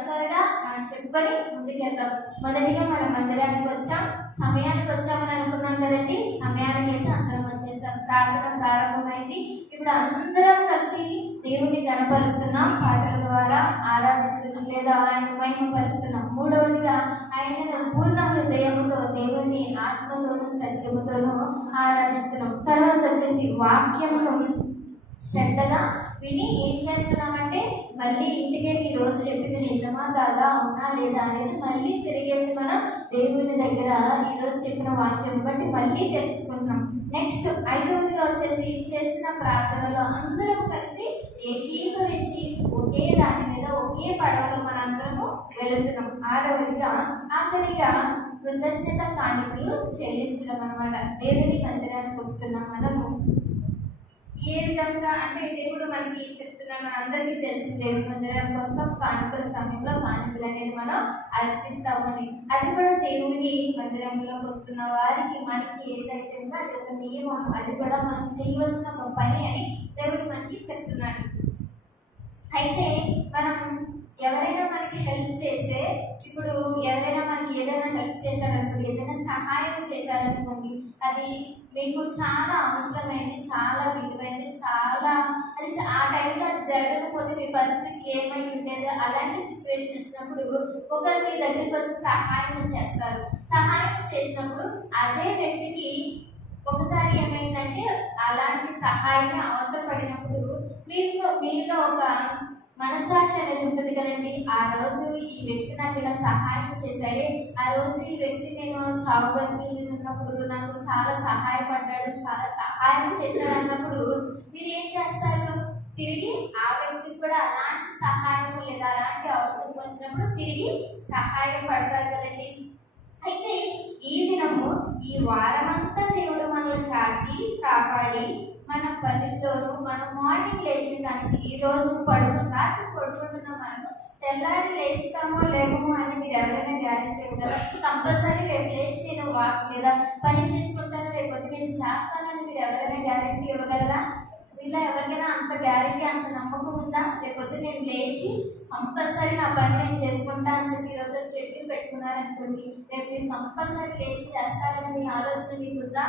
త్వరగా మనం చెప్పుకొని ముందుకెళ్తాం. మొదటిగా మనం మందిరానికి వచ్చాం, సమయానికి వచ్చామని అనుకున్నాం కదండి. సమయానికి అయితే అందరం వచ్చేసాం. ప్రార్థన ప్రారంభమైంది. ఇప్పుడు అందరం కలిసి దేవుణ్ణి కనపరుస్తున్నాం, పాటల ద్వారా ఆరాధిస్తున్నాం లేదా ఆయన మహిమపరుస్తున్నాం. 3వదిగా ఆయన పూర్ణ హృదయముతో దేవుణ్ణి ఆత్మతోనూ సత్యముతోనూ ఆరాధిస్తున్నాం. తర్వాత వచ్చేసి వాక్యమును శ్రద్ధగా విని ఏం చేస్తున్నామంటే, మళ్ళీ ఇంటికి ఈ రోజు చెప్పింది నిజమా కాదా, అవునా లేదా అనేది మళ్ళీ తిరిగేసి మనం దేవుని దగ్గర ఈరోజు చెప్పిన వాక్యం బట్టి మళ్ళీ తెలుసుకుంటున్నాం. నెక్స్ట్ 5వదిగా వచ్చేసి చేస్తున్న ప్రార్థనలో అందరం కలిసి ఏకీభవించి ఒకే దాని మీద ఒకే పడవలో మనందరము వెళుతున్నాం. 6వదిగా ఆఖరిగా కృతజ్ఞత కానుకలు చెల్లించడం అన్నమాట. దేవుని మందిరానికి వస్తున్నాం మనము. ఏ విధంగా అంటే దేవుడు మనకి చెప్తున్నాను, అందరికీ తెలిసిన దేవుడి మందిరానికి వస్తాం, కానుకల సమయంలో కానుకలు అనేది మనం అర్పిస్తామని. అది కూడా దేవుని మందిరంలోకి వస్తున్న వారికి మనకి ఏదైతే ఉందో అది ఒక నియమం, అది కూడా మనం చేయవలసిన ఒక పని అని దేవుడు మనకి చెప్తున్నాడు. అయితే మనం ఎవరైనా మనకి హెల్ప్ చేస్తే, ఇప్పుడు ఎవరైనా మనకి ఏదైనా హెల్ప్ చేశారనుకోండి, ఏదైనా సహాయం చేశారనుకోండి, అది మీకు చాలా అవసరమైంది, చాలా విలువైనది, అది ఆ టైంలో అది జరగకపోతే మీ పరిస్థితి ఏమై ఉండేది. అలాంటి సిచ్యువేషన్ వచ్చినప్పుడు ఒకరు మీ దగ్గరికి వచ్చి సహాయం చేస్తారు. సహాయం చేసినప్పుడు అదే వ్యక్తికి ఒకసారి ఏమైందంటే, అలాంటి సహాయం అవసరపడినప్పుడు మీలో ఒక మనస్సాక్షి అనేది ఉంటుంది కదండి. ఆ రోజు ఈ వ్యక్తి నాకు ఇలా సహాయం చేశాడే, ఆ రోజు ఈ వ్యక్తి నేను చావు బతుకుల మీద ఉన్నప్పుడు నాకు చాలా సహాయపడ్డాడు, చాలా సహాయం చేశాడు అన్నప్పుడు మీరు ఏం చేస్తారు, తిరిగి ఆ వ్యక్తికి కూడా అలాంటి సహాయం లేదా అలాంటి అవసరం వచ్చినప్పుడు తిరిగి సహాయపడతారు కదండి. అయితే ఈ దినము ఈ వారమంతా దేవుడు మనల్ని కాపాడి మన పనుల్లోనూ మనం మార్నింగ్ లేచిన కానీ ఈ రోజు రాత్రి పడుకుంటున్న మనము తెల్లారి లేస్తామో లేమో అని మీరు ఎవరైనా గ్యారెంటీ ఇవ్వగలరా? కంపల్సరీ రేపు లేచి నేను వాక్ లేదా పని చేసుకుంటాను, రేపొద్దు నేను చేస్తానని మీరు ఎవరైనా గ్యారెంటీ ఇవ్వగలరా? ఇలా ఎవరికైనా అంత గ్యారెంటీ, అంత నమ్మకం ఉందా? రేపొద్దు నేను లేచి కంపల్సరీ నా పని నేను చేసుకుంటా అని చెప్పి ఈరోజు షెడ్యూల్ పెట్టుకున్నారనుకోండి, రేపు మీరు కంపల్సరీ లేచి చేస్తారని మీ ఆలోచన మీకు ఉందా?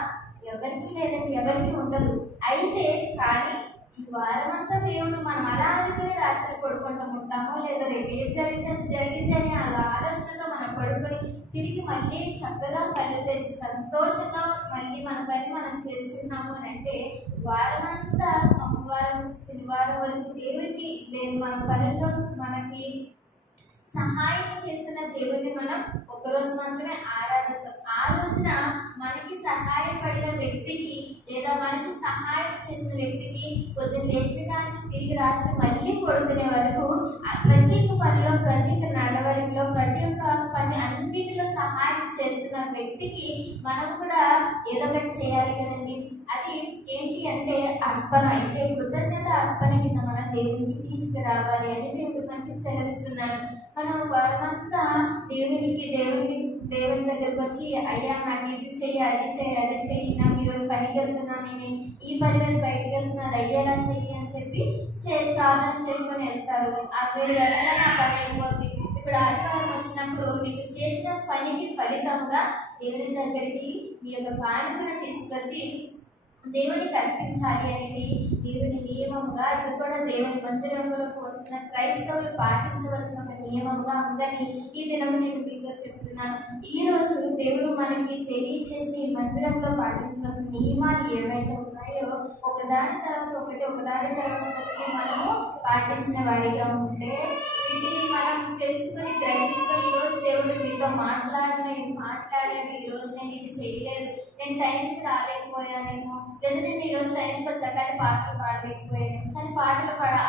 ఎవరికి లేదండి, ఎవరికి ఉండదు. అయితే కానీ ఈ వారమంతా దేవుడు మనం అలా అనుకుని రాత్రి పడుకుంటూ ఉంటామో లేదో రేపు ఏం జరిగింది అని అలా ఆలోచనలో మనం పడుకొని తిరిగి మళ్ళీ చక్కగా కళ్ళు తెచ్చి సంతోషంగా మళ్ళీ మన పని మనం చేస్తున్నాము అని అంటే వారమంతా సోమవారం నుంచి శనివారం వరకు దేవుడికి లేదు మన పనుల్లో మనకి సహాయం చేస్తున్న దేవుడిని మనం ఒక్కరోజు మాత్రమే ఆరాధిస్తాం. ఆ రోజున మనకి సహాయపడిన వ్యక్తికి లేదా మనకి సహాయం చేసిన వ్యక్తికి పొద్దున్న లేచిన కానీ తిరిగి రాత్రి మళ్ళీ పడుకునే వరకు ప్రతి ఒక్క పనిలో, ప్రతి ఒక్క నడవడిలో, ప్రతి ఒక్క పని అన్నిటిలో సహాయం చేస్తున్న వ్యక్తికి మనం కూడా ఏదో ఒకటి చేయాలి కదండి. అది ఏంటి అంటే అర్పణ. అయితే కృతజ్ఞత అర్పణ కింద మనం దేవునికి తీసుకురావాలి అని దేవుడు మనకి సెలవిస్తున్నాడు. మనం వారమంతా దేవుని దగ్గరకు వచ్చి అయ్యా నాకు ఇది చెయ్యి, అది చెయ్యి, అది చెయ్యి, నాకు ఈరోజు పనికి వెళ్తున్నాను, నేను ఈ పని మీద బయటకు వెళ్తున్నాను, అయ్యేలా చెయ్యి అని చెప్పి ప్రార్థన చేసుకొని వెళ్తారు. ఆ మీరు వెళ్ళగా నా పని అయిపోతుంది. ఇప్పుడు ఆదివారం వచ్చినప్పుడు మీకు చేసిన పనికి ఫలితంగా దేవుని దగ్గరికి మీ యొక్క కానుకను తీసుకొచ్చి దేవునికి అర్పించాలి అనేది దేవుని నియమంగా, ఇది కూడా దేవుని మందిరంలోకి వస్తున్న క్రైస్తవులు పాటించవలసిన ఒక నియమంగా ఉందని ఈ దినం నేను మీతో చెప్తున్నాను. ఈ రోజు దేవుడు మనకి తెలియచేసి మందిరంలో పాటించవలసిన నియమాలు ఏవైతే ఉన్నాయో ఒకదాని తర్వాత ఒకటి మనము పాటించిన వారిగా ఉంటే వీటిని మనం తెలుసుకొని గ్రహించుకొని ఈరోజు దేవుడు మీతో మాట్లాడాడు, ఈరోజు నేను ఇది చేయలేదు, నేను టైంకి రాలేకపోయానేమో, లేదా నేను ఈరోజు టైంకి వచ్చాక పాటలు పాడలేకపోయాను, కానీ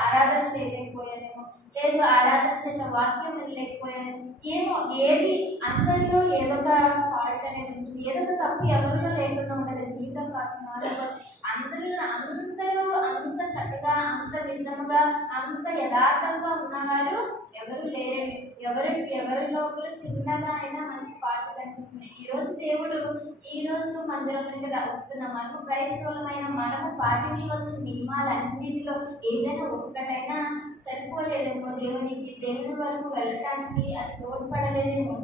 ఆరాధన చేయలేకపోయానేమో, లేదు ఆరాధన చేసే వాక్యం వినలేకపోయాను, ఏమో ఏది అందరిలో ఏదో ఒక ఫాల్ట్ అనేది ఉంటుంది, ఏదో ఒక తప్పు ఎవరిలో లేకుండా ఉండదు. జీవితం కావచ్చు అందరూ అంత చక్కగా, అంత నిజంగా, అంత యథార్థంగా ఉన్నవారు ఎవరు లేరండి. ఎవరిలో కూడా చిన్నగా అయినా మనకి ఫాల్ట్ కనిపిస్తుంది. ఈరోజు మందిరంలోకి వస్తున్న మనము క్రైస్తవులమైన మనము పాటించవలసిన నియమాలన్నింటిలో ఏదైనా ఒక్కటైనా సరిపోలేదేమో, దేవుని వరకు వెళ్ళటానికి అది తోడ్పడలేదేమో.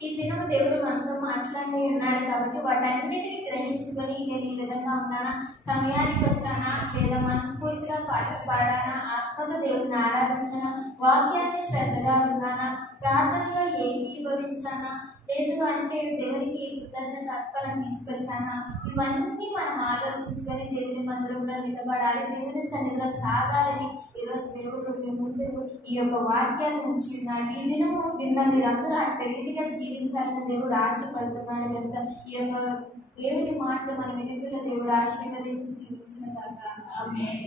ఈ దినం దేవుడు మనతో మాట్లాడి ఉన్నాడు కాబట్టి వాటన్నిటిని గ్రహించుకొని నేను ఈ విధంగా ఉన్నానా, సమయానికి వచ్చానా, లేదా మనస్ఫూర్తిగా పాటలు పాడానా, ఆత్మతో దేవుడిని ఆరాధించానా, వాక్యాన్ని శ్రద్ధగా ఉన్నానా, ప్రార్థనలో ఏకీభవించానా, లేదు అంటే దేవునికి కృతజ్ఞత అర్పణ తీసుకొచ్చానా, ఇవన్నీ మనం ఆలోచించుకొని దేవుని మందిరంలో నిలబడాలి, దేవుని సన్నిధిలో సాగాలని ఈరోజు దేవుడు మీ ముందు ఈ యొక్క వాక్యాన్ని ఉంచి ఉన్నాడు. ఈ దినము విన్న మీరందరూ అట్ట రీతిగా జీవించాలని దేవుడు ఆశపడుతున్నాడు కనుక ఈ యొక్క దేవుని మాటలు మన వెనుకలో దేవుడు ఆశీర్వదించి తీర్చిన కాక ఆమేన్.